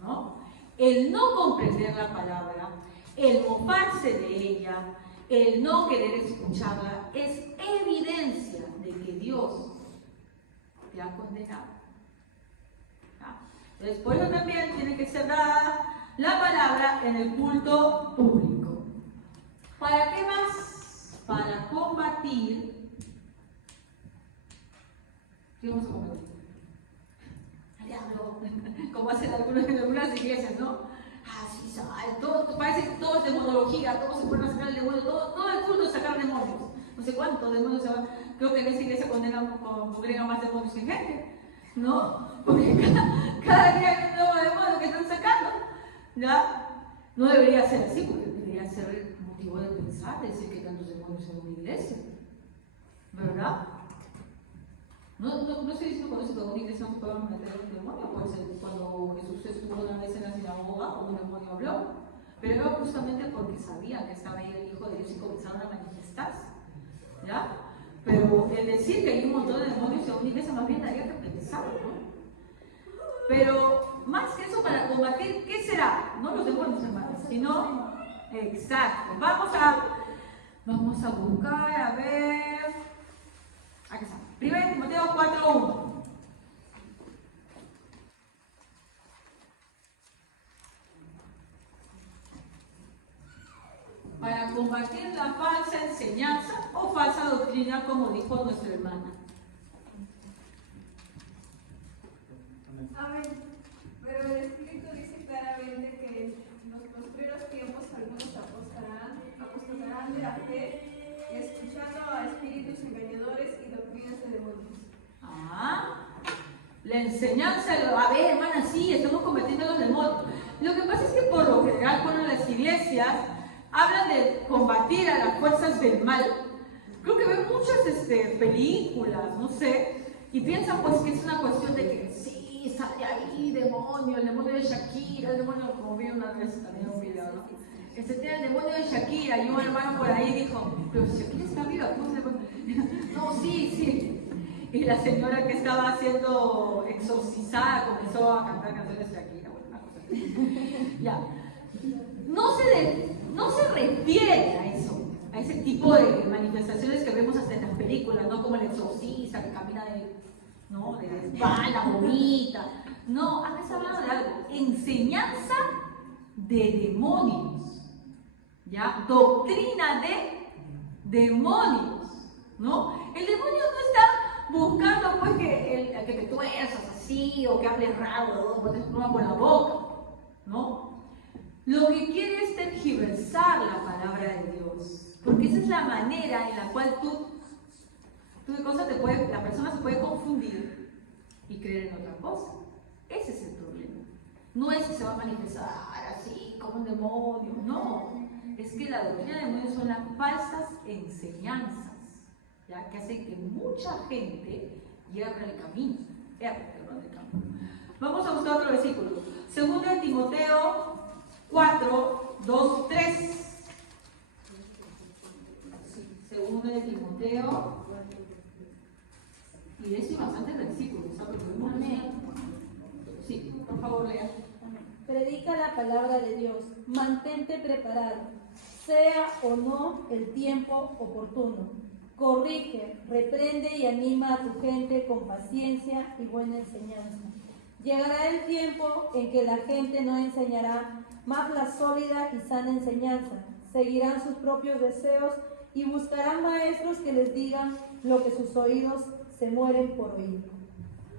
¿No? El no comprender la palabra, el mofarse de ella, el no querer escucharla, es evidencia de que Dios te ha condenado. Entonces, por eso también tiene que ser dada la palabra en el culto público. ¿Para qué más? Para combatir. ¿Qué vamos a combatir? Al diablo, como hacen en algunas iglesias, ¿no? Así todo, parece que todo es demonología, todo se puede sacar el demonio, todo el culto es sacar demonios. No sé cuántos demonios se van. Creo que en esa iglesia congregan más demonios que gente, ¿no? Porque cada día hay un nuevo demonio que están sacando, ¿ya? No debería ser así, porque debería ser el motivo de pensar, de decir que tantos demonios en una iglesia, ¿verdad? No estoy diciendo con eso que en una iglesia no se puede meter un demonio, puede ser cuando Jesús estuvo una vez en la sinagoga, un demonio habló, pero era justamente porque sabía que estaba ahí el Hijo de Dios y comenzaron a manifestarse, ¿ya? Pero el decir que hay un montón de demonios en una iglesia más bien daría que pensar, ¿no? Pero más que eso, para combatir, ¿qué será? No los demonios, hermanos, sino, exacto, vamos a buscar, a ver, aquí está. 1 Timoteo 4:1. Para combatir la falsa enseñanza o falsa doctrina, como dijo nuestra hermana. Amén. Pero el Espíritu dice claramente que en los postreros tiempos algunos apostarán de la fe, escuchando a espíritus engañadores y doctrinas de demonios. La enseñanza, a ver, hermana, sí, estamos combatiendo los demonios. Lo que pasa es que por lo general cuando las iglesias hablan de combatir a las fuerzas del mal, creo que ven muchas películas, no sé, y piensan pues que es una cuestión de que sí, sale ahí demonio, el demonio de Shakira, el demonio, como vi una vez también un video, ¿no? Tiene el demonio de Shakira, y un hermano por ahí dijo, pero si Shakira está viva, ¿cómo se puede? No, sí. Y la señora que estaba siendo exorcizada comenzó a cantar canciones de Shakira, bueno, una cosa así. Ya. No se refiere a eso, a ese tipo de manifestaciones que vemos hasta en las películas, ¿no? Como el exorcista que camina de espalda, vomita. No, acá está hablando de algo, enseñanza de demonios, ¿ya? Doctrina de demonios, ¿no? El demonio no está buscando pues que te tuerzas así o que hables raro o te espumas con la boca, ¿no? Lo que quiere es tergiversar la palabra de Dios, porque esa es la manera en la cual la persona se puede confundir y creer en otra cosa. Ese es el problema. No es que se va a manifestar así como un demonio, no. Es que la doctrina de demonios son las falsas enseñanzas, ¿ya? Que hacen que mucha gente hierre el camino. Vamos a buscar otro versículo. 2 Timoteo 4, 2, 3. 2 Timoteo. Y de eso hay bastantes versículos, ¿sabes? Sí, por favor, lea. Predica la palabra de Dios, mantente preparado, sea o no el tiempo oportuno. Corrige, reprende y anima a tu gente con paciencia y buena enseñanza. Llegará el tiempo en que la gente no enseñará más la sólida y sana enseñanza. Seguirán sus propios deseos y buscarán maestros que les digan lo que sus oídos se mueren por oír.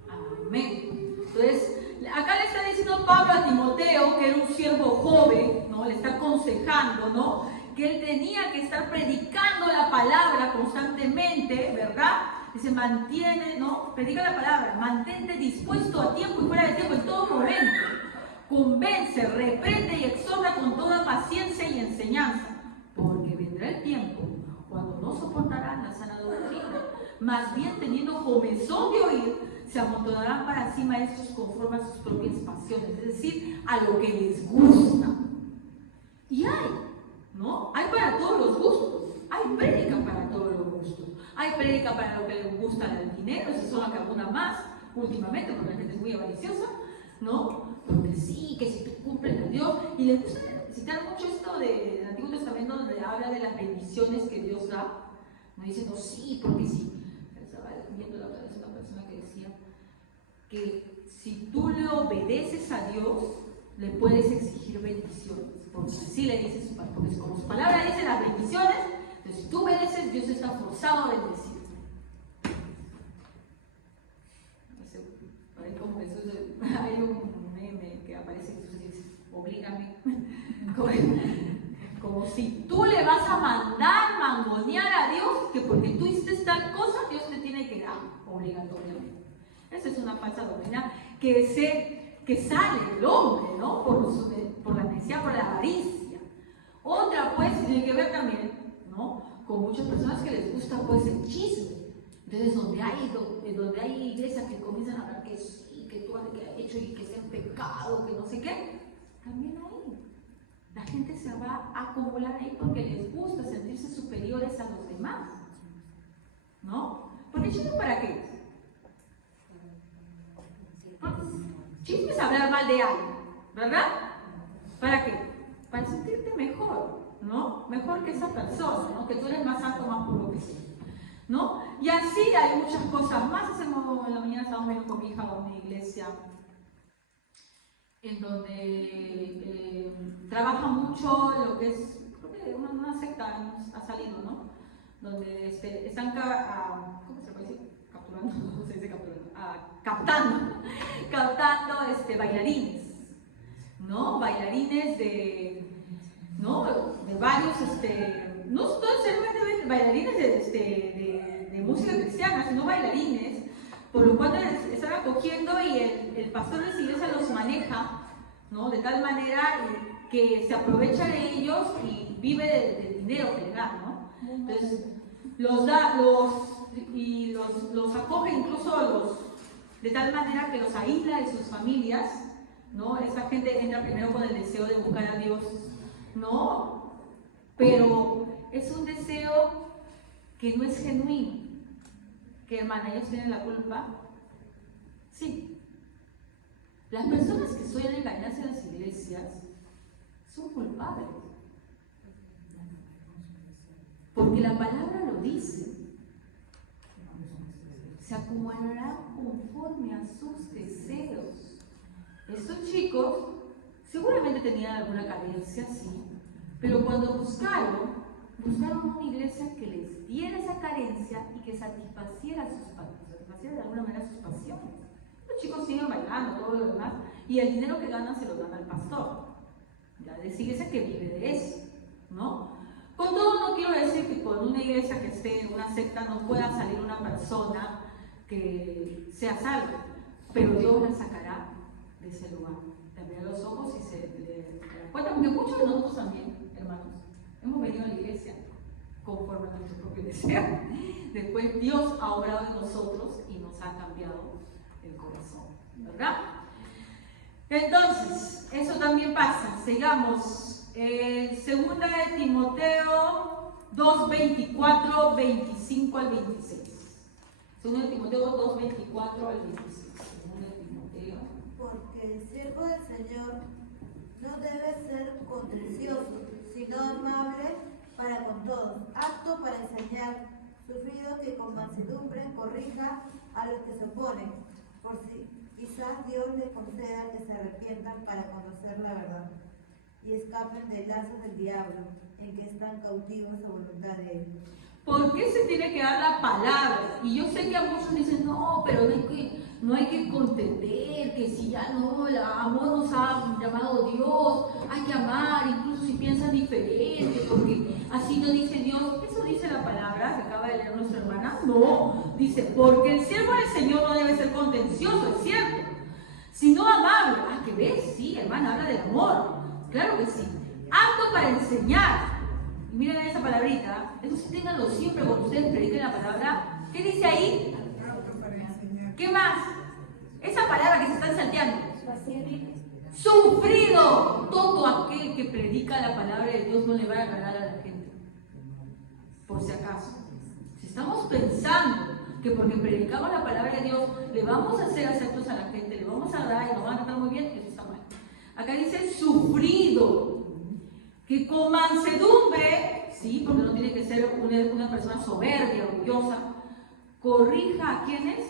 Amén. Entonces, acá le está diciendo Pablo a Timoteo, que era un siervo joven, ¿no? Le está aconsejando, ¿no? Que él tenía que estar predicando la palabra constantemente, ¿verdad? Dice, mantiene, ¿no? Predica la palabra, mantente dispuesto a tiempo y fuera de tiempo en todo momento. Convence, reprende y exhorta con toda paciencia y enseñanza, porque vendrá el tiempo cuando no soportarán la sana doctrina, más bien teniendo comezón de oír, se amontonarán para sí maestros conforme a sus propias pasiones, es decir, a lo que les gusta. Y ¿no? Hay para todos los gustos, hay prédica para todos los gustos, hay prédica para lo que les gusta el dinero, eso es lo que abunda más últimamente, porque la gente es muy avariciosa, ¿no? Porque sí, que si tú cumples a Dios, y les gusta citar mucho esto del Antiguo Testamento, donde habla de las bendiciones que Dios da, no diciendo sí, porque sí. Estaba viendo la otra vez una persona que decía que si tú le obedeces a Dios, le puedes exigir bendiciones, porque así le dice su palabra, porque como su palabra dice las bendiciones, entonces si tú obedeces, Dios está forzado a bendecir. Como Jesús, hay un meme que aparece Jesús y dice, oblígame. Como si tú le vas a mandar mangonear a Dios que porque tú hiciste tal cosa, Dios te tiene que dar obligatoriamente. Esa es una falsa doctrina que sale del hombre, ¿no? Por la necesidad, por la avaricia. Otra, pues, tiene que ver también, ¿no? Con muchas personas que les gusta, pues, el chisme. Entonces, donde hay iglesias que comienzan a hablar que sí, que tú has hecho y que es en pecado, que no sé qué, también ahí la gente se va a acumular ahí porque les gusta sentirse superiores a los demás, ¿no? Porque chisme, ¿para qué? Chisme es hablar mal de alguien, ¿verdad? ¿Para qué? Para sentirte mejor, ¿no? Mejor que esa persona, ¿no? Que tú eres más santo, más puro que sí, ¿no? Y así hay muchas cosas más. En la mañana estábamos viendo con mi hija a una iglesia en donde trabaja mucho lo que es, creo que una secta ha salido, ¿no? Donde están, ¿cómo se puede decir? Capturando, no se dice capturando, captando bailarines, ¿no? Bailarines de varios, no solamente bailarines de música cristiana, sino bailarines, por lo cual están acogiendo y el pastor de esa iglesia los maneja, ¿no? De tal manera que se aprovecha de ellos y vive del dinero que le dan, ¿no? Entonces, los acoge incluso de tal manera que los aísla de sus familias, ¿no? Esa gente entra primero con el deseo de buscar a Dios, ¿no? Pero es un deseo que no es genuino. ¿Que, hermana, ellos tienen la culpa? Sí. Las personas que suelen engañarse en las iglesias son culpables. Porque la palabra lo dice. Se acumulará conforme a sus deseos. Estos chicos seguramente tenían alguna carencia, sí, pero cuando buscaron una iglesia que les diera esa carencia y que satisfaciera de alguna manera sus pasiones. Los chicos siguen bailando, todo lo demás, y el dinero que ganan se lo dan al pastor. Ya les iglesia que vive de eso, ¿no? Con todo, no quiero decir que con una iglesia que esté en una secta no pueda salir una persona que sea salva, pero Dios la sacará de ese lugar. Le abrirá los ojos y se le da cuenta, porque muchos de nosotros también, hermanos, hemos venido a la iglesia conforme a nuestro propio deseo. Después Dios ha obrado en nosotros y nos ha cambiado el corazón, ¿verdad? Entonces, eso también pasa. Sigamos. Segunda de Timoteo 2, 24, 25 al 26. Segunda de Timoteo 2, 24 al 26. Segunda de Timoteo. Porque el siervo del Señor no debe ser contencioso, sino amable para con todos, apto para enseñar, sufrido que con mansedumbre corrija a los que se oponen, por si quizás Dios les conceda que se arrepientan para conocer la verdad y escapen del lazo del diablo, en que están cautivos a voluntad de él. ¿Por qué se tiene que dar la palabra? Y yo sé que a muchos dicen, no, pero no hay que contender, que si ya no, el amor nos ha llamado Dios, hay que amar, incluso si piensan diferente, porque así no dice Dios. ¿Eso dice la palabra que acaba de leer nuestra hermana? No, dice, porque el siervo del Señor no debe ser contencioso, es cierto, sino amable. Ah, ¿qué ves? Sí, hermana, habla del amor, claro que sí. Apto para enseñar. Y miren esa palabrita, eso sí, ténganlo siempre cuando ustedes prediquen la palabra. ¿Qué dice ahí? ¿Qué más? Esa palabra que se están salteando. Sufrido. Todo aquel que predica la palabra de Dios no le va a agradar a la gente. Por si acaso. Si estamos pensando que porque predicamos la palabra de Dios le vamos a hacer aceptos a la gente, le vamos a dar y nos van a tratar muy bien, eso está mal. Acá dice sufrido. Que con mansedumbre, ¿sí? Porque no tiene que ser una persona soberbia, orgullosa, corrija a quienes,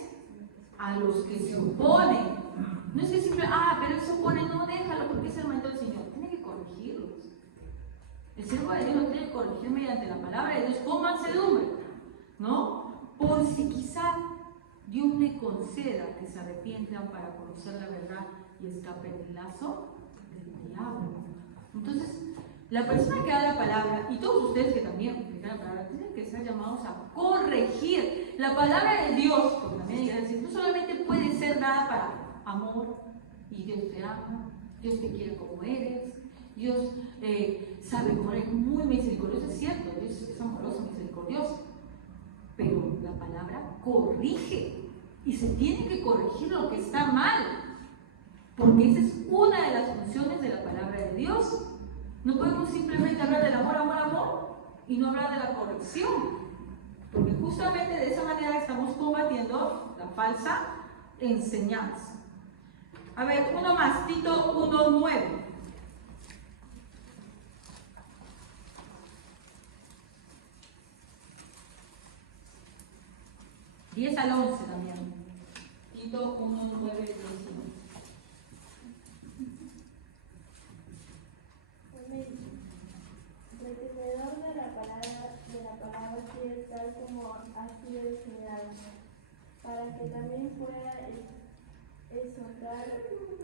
a los que se oponen. No es que siempre, pero él se opone, no, déjalo porque es el hermanito del Señor. Tiene que corregirlos. El siervo de Dios lo tiene que corregir mediante la palabra de Dios con mansedumbre, ¿no? Por si quizá Dios le conceda que se arrepientan para conocer la verdad y escapen del lazo del diablo. Entonces, la persona que da la palabra, y todos ustedes que también predican la palabra, tienen que ser llamados a corregir. La palabra de Dios, porque también hay que decir, no solamente puede ser dada para amor, y Dios te ama, Dios te quiere como eres, Dios sabe cómo eres, muy misericordioso, es cierto, Dios es amoroso, misericordioso, pero la palabra corrige, y se tiene que corregir lo que está mal, porque esa es una de las funciones de la palabra de Dios. No podemos simplemente hablar del amor, amor, amor y no hablar de la corrección, porque justamente de esa manera estamos combatiendo la falsa enseñanza. A ver, uno más, Tito 1:9. (10 al 11 también. Tito 1:9, 19. Retenedor de la palabra fiel tal como ha sido enseñado, para que también pueda exhortar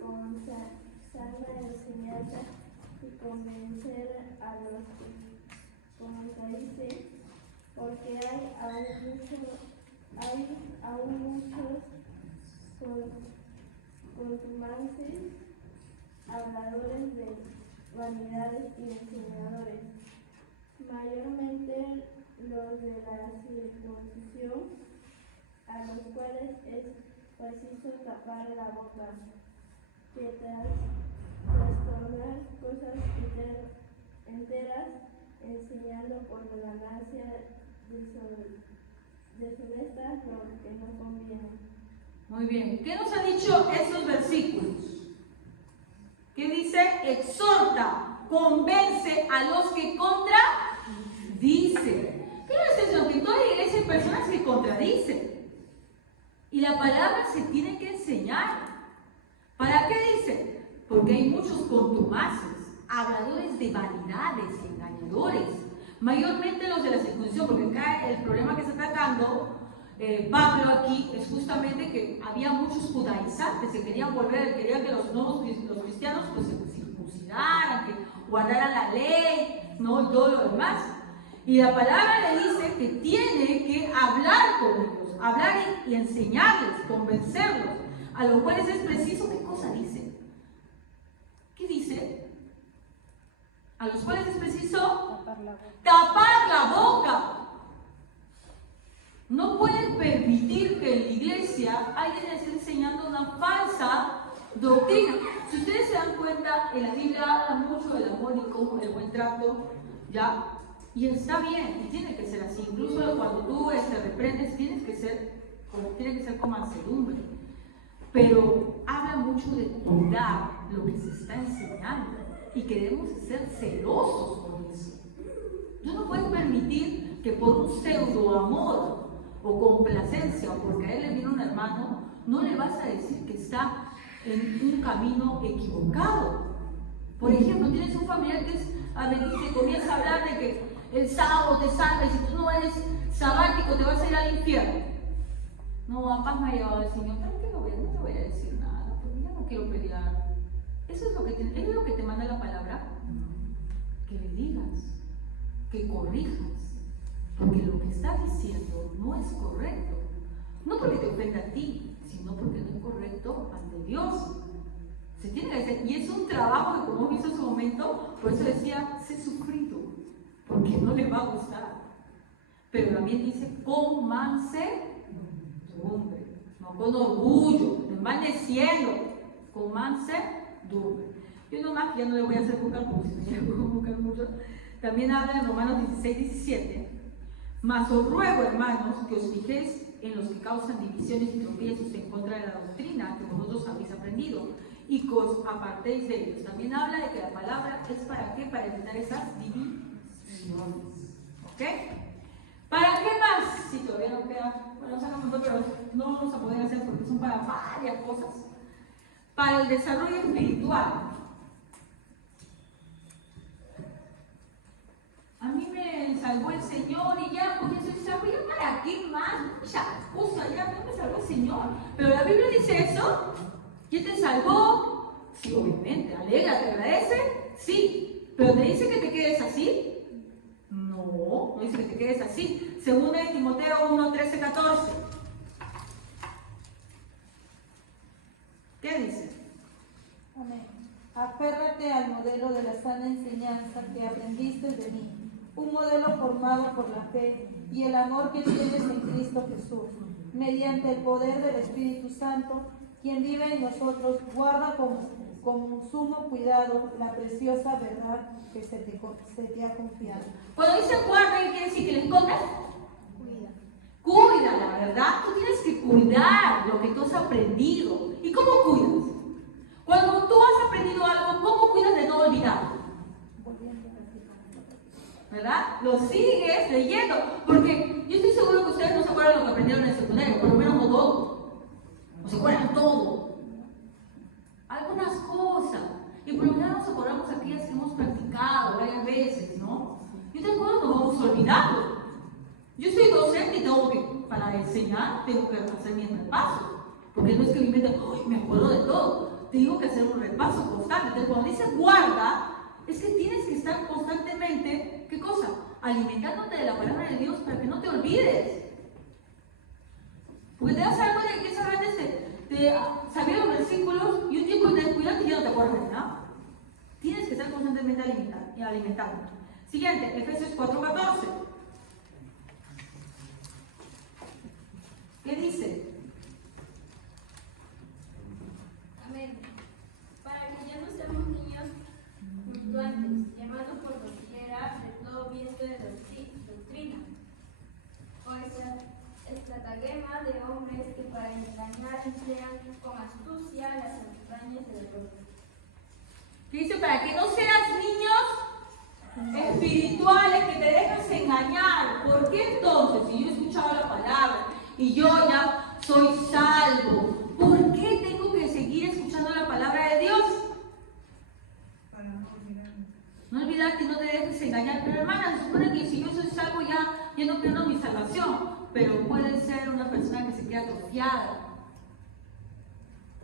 con sana enseñanza y convencer a los que contradicen, porque hay aún muchos contumaces habladores de vanidades y enseñadores, mayormente los de la circuncisión, a los cuales es preciso tapar la boca, que tras trastornar cosas enteras, enseñando por la ganancia deshonesta lo que no conviene. Muy bien. ¿Qué nos ha dicho estos versículos? ¿Qué dice? Exhorta, convence a los que contradicen. ¿Qué no es eso? Que en toda la iglesia hay personas que contradicen. Y la palabra se tiene que enseñar. ¿Para qué dice? Porque hay muchos contumaces, habladores de vanidades, engañadores, mayormente los de la circuncisión, porque acá el problema que está tratando Pablo aquí es justamente que había muchos judaizantes que querían que los cristianos pues se circuncidaran, que guardaran la ley, ¿no? Y todo lo demás. Y la palabra le dice que tiene que hablar con ellos, hablar y enseñarles, convencerlos, a los cuales es preciso, ¿qué cosa dice? ¿Qué dice? A los cuales es preciso tapar la boca. No pueden permitir que en la iglesia alguien esté enseñando una falsa doctrina. Si ustedes se dan cuenta, en la Biblia habla mucho del amor y cómo el buen trato, ¿ya? Y está bien, y tiene que ser así. Incluso cuando tú reprendes, tiene que ser con mansedumbre. Pero habla mucho de cuidar lo que se está enseñando y que debemos ser celosos con eso. Yo no puedo permitir que por un pseudo amor o complacencia o porque a él le viene un hermano, no le vas a decir que está en un camino equivocado. Por ejemplo, tienes un familiar que comienza a hablar de que el sábado te salva y si tú no eres sabático te vas a ir al infierno. No, papá me ha llevado el Señor, pero que no le voy a decir nada, porque yo no quiero pelear. Eso es lo que te manda la palabra, que le digas, que corrijas. Porque lo que está diciendo no es correcto. No porque te ofenda a ti, sino porque no es correcto ante Dios. Se tiene que hacer. Y es un trabajo que, como hemos visto en su momento, por eso decía, sé sufrido, porque no le va a gustar. Pero también dice, con mansedumbre, no con orgullo, envaneciendo, con mansedumbre. Yo nomás, ya no le voy a hacer buscar, porque si no voy a buscar mucho. También habla en Romanos 16, 17. Mas os ruego, hermanos, que os fijéis en los que causan divisiones y tropiezos en contra de la doctrina que vosotros habéis aprendido y que os apartéis de ellos. También habla de que la palabra es para qué, para evitar esas divisiones. ¿Ok? ¿Para qué más? Si todavía no queda, bueno, sacamos dos, pero no vamos a poder hacer porque son para varias cosas. Para el desarrollo espiritual. A mí me salvó el Señor y ya, pues yo soy salvo, ¿ya para qué más? Ya, ya me salvó el Señor. Pero la Biblia dice eso. ¿Quién te salvó? Sí, obviamente. Alegra, ¿te agradece? Sí. ¿Pero te dice que te quedes así? No, no dice que te quedes así. Segunda de Timoteo 1, 13, 14. ¿Qué dice? Amén. Aférrate al modelo de la sana enseñanza que aprendiste de mí, un modelo formado por la fe y el amor que tienes en Cristo Jesús, mediante el poder del Espíritu Santo, quien vive en nosotros, guarda con sumo cuidado la preciosa verdad que se te ha confiado. Cuando dice guarda, ¿qué quiere decir? ¿Que le escondas? Cuida la verdad. Tú tienes que cuidar lo que tú has aprendido. ¿Y cómo cuidas? Cuando tú has aprendido algo, ¿cómo cuidas de no olvidarlo? ¿Verdad? Lo sigues leyendo. Porque yo estoy seguro que ustedes no se acuerdan de lo que aprendieron en el secundario, por lo menos no todo. No se acuerdan todo. Algunas cosas. Y por lo menos nos acordamos aquellas que hemos practicado varias veces, ¿no? Y otras cosas nos vamos olvidando. Yo soy docente y tengo que, para enseñar, tengo que hacer mi repaso. Porque no es que mi mente, ¡ay, me acuerdo de todo! Tengo que hacer un repaso constante. Entonces, cuando dice guarda, es que tienes que estar constantemente, ¿qué cosa? Alimentándote de la palabra de Dios para que no te olvides. Porque te das cuenta de que esas veces te sabían los versículos y un tiempo te descuidas y ya no te acuerdas de nada. constantemente alimentando. Siguiente, Efesios 4:14. ¿Qué dice? Amén. Para que ya no seamos niños fluctuantes, llamados por doquiera de todo viento de doctrina, o estratagema de hombres que para engañar emplean con astucia las entrañas del error. Dice, para que no seas niños espirituales que te dejas engañar. ¿Por qué entonces, si yo he escuchado la palabra y yo ya soy salvo, por qué tengo que seguir escuchando la palabra de Dios? No olvidarte y no te dejes engañar. Pero hermana, se supone que si yo soy salvo ya no pierdo mi salvación. Pero puede ser una persona que se queda atrofiada.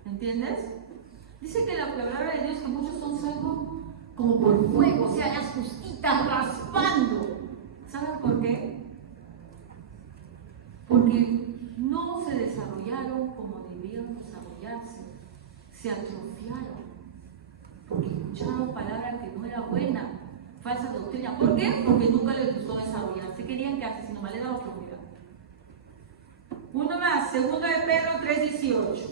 ¿Entiendes? Dice que la palabra de Dios que muchos son salvos como por fuego, o sea, las justitas raspando. ¿Saben por qué? Porque no se desarrollaron como debían desarrollarse. Se atrofiaron. Porque escucharon palabra que no era buena, falsa doctrina. ¿Por qué? Porque nunca les gustó desarrollarse. Querían quedarse, sino mal era otra vida. Uno más, 2 de Pedro 3:18.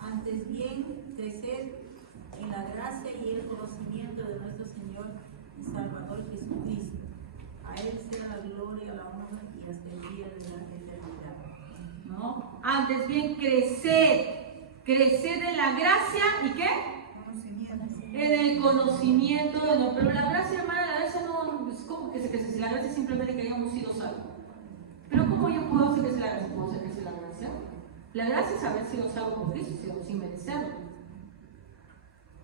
Antes bien, crecer en la gracia y el conocimiento de nuestro Señor y Salvador Jesucristo. A Él sea la gloria, la honra y hasta el día de la eternidad. ¿No? Antes bien, crecer en la gracia y ¿qué? En el conocimiento de Dios. Pero la gracia, hermana, la gracia no es como que se crece. La gracia es simplemente que hayamos sido salvos. Pero ¿cómo yo puedo hacer crecer la gracia? ¿Puedo hacer crecer la gracia? La gracia es haber sido salvo por Cristo, sin merecerlo.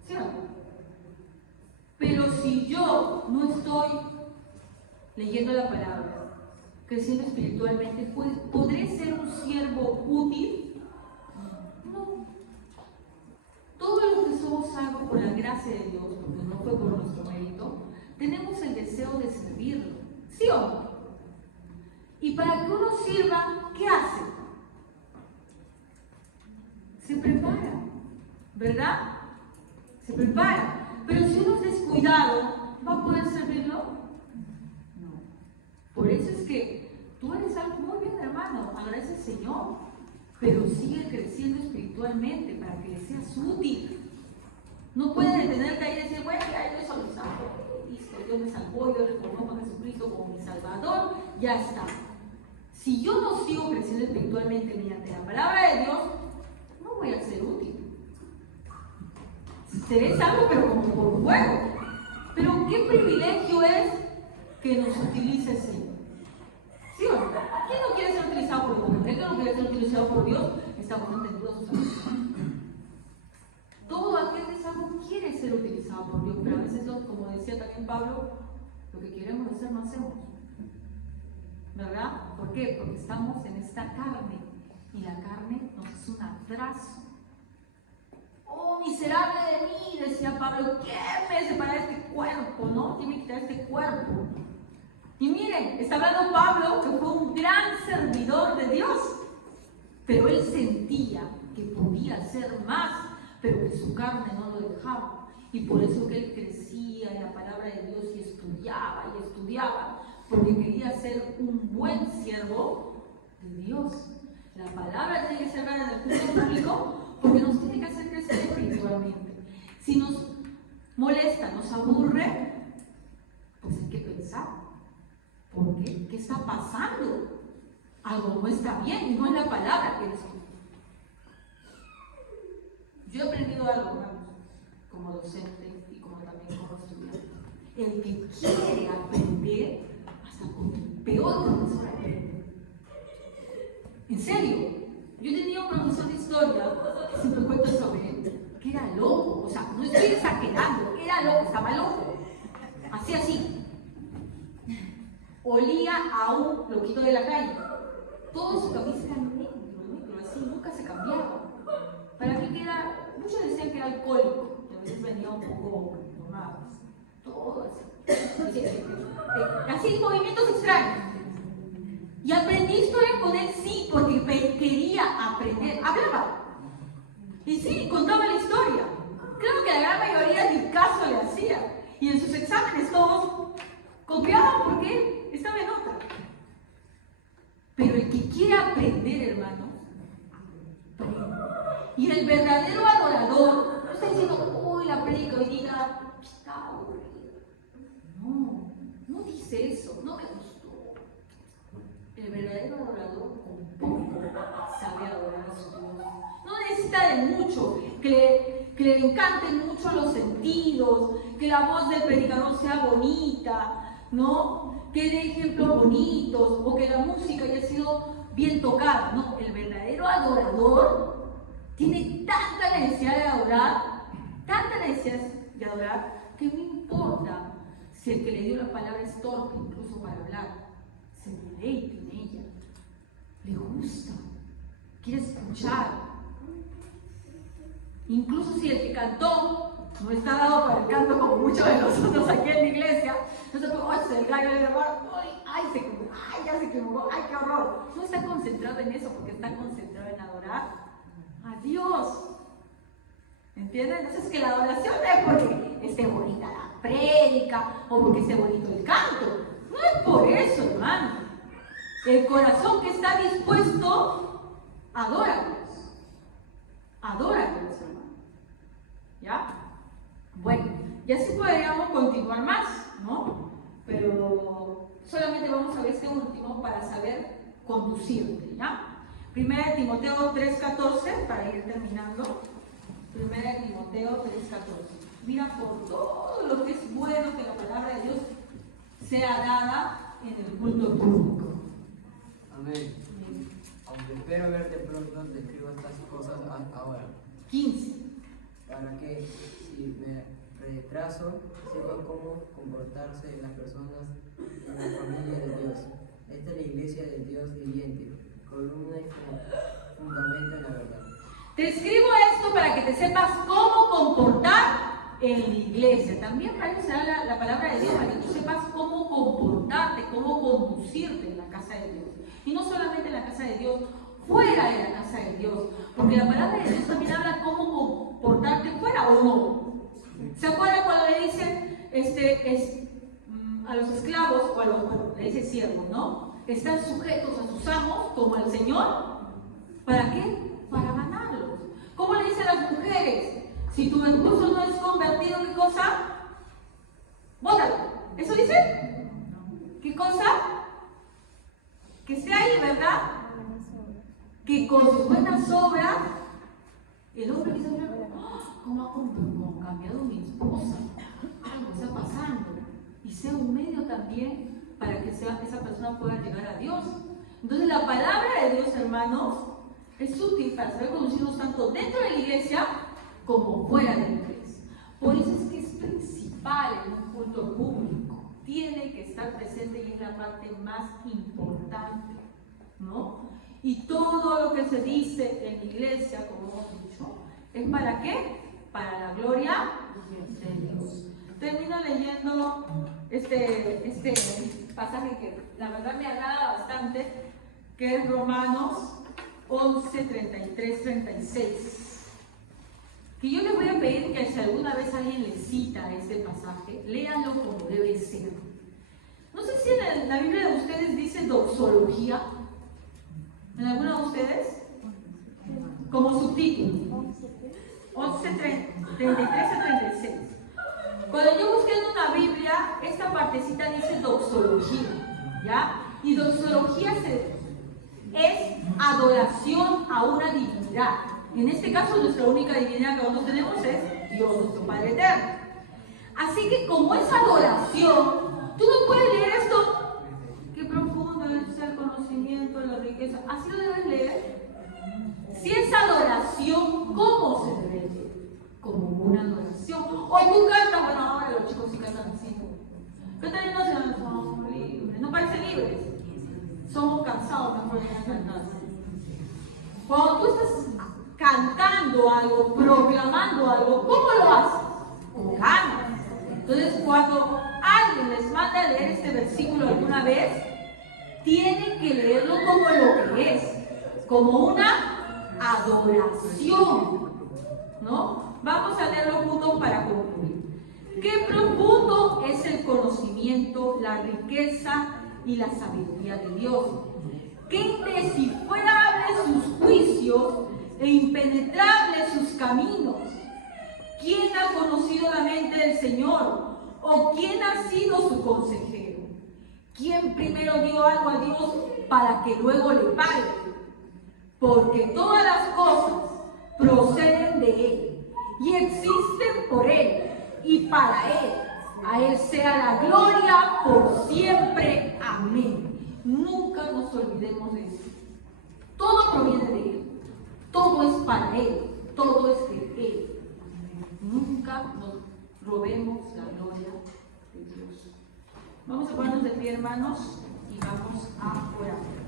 ¿Sí o no? Pero si yo no estoy leyendo la palabra, creciendo espiritualmente, pues, ¿podré ser un siervo útil? No. Todos los que somos salvos por la gracia de Dios, porque no fue por nuestro mérito, tenemos el deseo de servirlo. ¿Sí o no? Y para que uno sirva, ¿qué hace? Se prepara, ¿verdad? Se prepara. Pero si uno es descuidado, ¿va a poder servirlo? No. Por eso es que tú eres algo muy bien, hermano. Agradece al Señor. Pero sigue creciendo espiritualmente para que le seas útil. No puedes detenerte ahí y decir, bueno, ya yo soy salvo. Listo, Dios me salvó, yo reconozco a Jesucristo como mi Salvador, ya está. Si yo no sigo creciendo espiritualmente mediante la palabra de Dios, no voy a ser útil. Seré salvo, pero como por fuego. Pero qué privilegio es que nos utilice el Señor. ¿Sí o no? ¿Quién no quiere ser utilizado por Dios? ¿Quién no quiere ser utilizado por Dios? Estamos entendidos sus salvación. Todo aquel que es salvo quiere ser utilizado por Dios, pero a veces, como decía también Pablo, lo que queremos hacer no hacemos. ¿Verdad? ¿Por qué? Porque estamos en esta carne y la carne nos es un atraso. Oh, miserable de mí, decía Pablo, ¿quién me separa de este cuerpo? ¿No? ¿Quién me quita este cuerpo? Y miren, está hablando Pablo, que fue un gran servidor de Dios, pero él sentía que podía hacer más, pero que su carne no lo dejaba. Y por eso que él crecía en la palabra de Dios y estudiaba, porque quería ser un buen siervo de Dios. La palabra tiene que ser en el culto público porque nos tiene que hacer crecer espiritualmente. Si nos molesta, nos aburre, pues hay que pensar. ¿Por qué? ¿Qué está pasando? Algo no está bien y no es la palabra que es. Yo he aprendido algo, hermanos, como docente y como también como estudiante. El que quiere aprender, hasta con el peor profesor aprende. En serio, yo tenía un profesor de historia que siempre cuento sobre él, que era loco, o sea, no estoy exagerando, era loco, estaba loco. Así. Olía a un loquito de la calle. Toda su camisa era negro, así, nunca se cambiaba. ¿Para qué queda? No Muchos decían que era alcohólico, y a veces venía un poco tomado. Todo así. Así, movimientos extraños. Y aprendí historia con él, sí, porque quería aprender. Hablaba. Y sí, contaba la historia. Creo que la gran mayoría ni caso le hacía. Y en sus exámenes todos copiaban porque estaba en otra. Pero el que quiere aprender, hermanos, y el verdadero adorador no está diciendo, uy, la predica hoy día está aburrida. No, no dice eso, no me gustó. El verdadero adorador con poco sabe adorar a su Dios. No necesita de mucho, que le encanten mucho los sentidos, que la voz del predicador sea bonita, ¿no? Que dé ejemplos bonitos, o que la música haya sido bien tocada. No, el verdadero adorador tiene tanta necesidad de adorar, que no importa si el que le dio la palabra es torpe, incluso para hablar, se deleita en ella, le gusta, quiere escuchar. Incluso si el que cantó no está dado para el canto como muchos de nosotros aquí en la iglesia, no se puede, el gallo le ay, se equivocó, ay, ya se equivocó, ay, qué horror. No está concentrado en eso porque está concentrado en adorar a Dios. ¿Entienden? Entonces, que la adoración no es porque esté bonita la prédica o porque esté bonito el canto. No es por eso, hermano. El corazón que está dispuesto, adora a Dios. Adora a Dios, hermano. ¿Ya? Bueno, y así podríamos continuar más, ¿no? Pero solamente vamos a ver este último para saber conducirte, ¿ya? 1 Timoteo 3:14, para ir terminando. 1 Timoteo 3:14. Mira, por todo lo que es bueno que la palabra de Dios sea dada en el culto público. Amén. Aunque espero verte pronto, te escribo estas cosas ahora. 15. Para que, si me retraso, sepan cómo comportarse las personas en la familia de Dios. Esta es la iglesia del Dios viviente, columna y fundamento en la verdad. Te escribo esto para que te sepas cómo comportar en la iglesia. También para eso será la palabra de Dios, para que tú sepas cómo comportarte, cómo conducirte en la casa de Dios. Y no solamente en la casa de Dios, fuera de la casa de Dios. Porque la palabra de Dios también habla cómo comportarte fuera o no. ¿Se acuerdan cuando le dicen a los esclavos, o a los, bueno, le dice siervos, ¿no? Están sujetos a sus amos como al Señor. ¿Para qué? Para ganarlos. ¿Cómo le dicen a las mujeres? Si tu esposo no es convertido, ¿qué cosa? Bótalo. ¿Eso dice? ¿Qué cosa? Que esté ahí, ¿verdad? Que con sus buenas obras, el hombre dice, ¿cómo ha cambiado mi esposa? Algo está pasando. Y sea un medio también para que esa persona pueda llegar a Dios. Entonces la palabra de Dios, hermanos, es útil para saber conducirnos tanto dentro de la iglesia como fuera de la iglesia. Por eso es que es principal en un culto público. Tiene que estar presente y es la parte más importante, ¿no? Y todo lo que se dice en la iglesia, como hemos dicho, ¿es para qué? Para la gloria de Dios. Termino leyendo este pasaje que la verdad me agrada bastante, que es Romanos 11, 33, 36. Que yo les voy a pedir que si alguna vez alguien les cita este pasaje, léanlo como debe ser. No sé si en la Biblia de ustedes dice doxología. ¿En alguno de ustedes? Como subtítulo. 11, 33 a 36. Cuando yo busqué en una Biblia, esta partecita dice doxología, ¿ya? Y doxología es adoración a una divinidad. En este caso, nuestra única divinidad que nosotros tenemos es Dios, nuestro Padre Eterno. Así que como es adoración, tú no puedes leer esto. Qué profundo es el conocimiento de la riqueza. Así lo debes leer. Si es adoración, ¿cómo se debe leer? Como una adoración. O tú cantas, bueno, ahora los chicos sí cantan así. ¿Qué tal? No somos libres, no parecen libres. Somos cansados, mejor de cantar. Cuando tú estás cantando algo, proclamando algo, ¿cómo lo haces? Con ganas. Entonces, cuando alguien les manda a leer este versículo alguna vez, tienen que leerlo como lo que es, como una adoración, ¿no? Vamos a leerlo juntos para concluir. Qué profundo es el conocimiento, la riqueza y la sabiduría de Dios. Qué indescifrables sus juicios e impenetrables sus caminos. ¿Quién ha conocido la mente del Señor? ¿O quién ha sido su consejero? ¿Quién primero dio algo a Dios para que luego le pague? Porque todas las cosas proceden de Él y existen por Él y para Él. A Él sea la gloria por siempre. Amén. Nunca nos olvidemos de eso. Todo proviene de Él. Todo es para Él. Todo es de Él. Nunca nos robemos la gloria de Dios. Vamos a ponernos de pie, hermanos, y vamos a orar.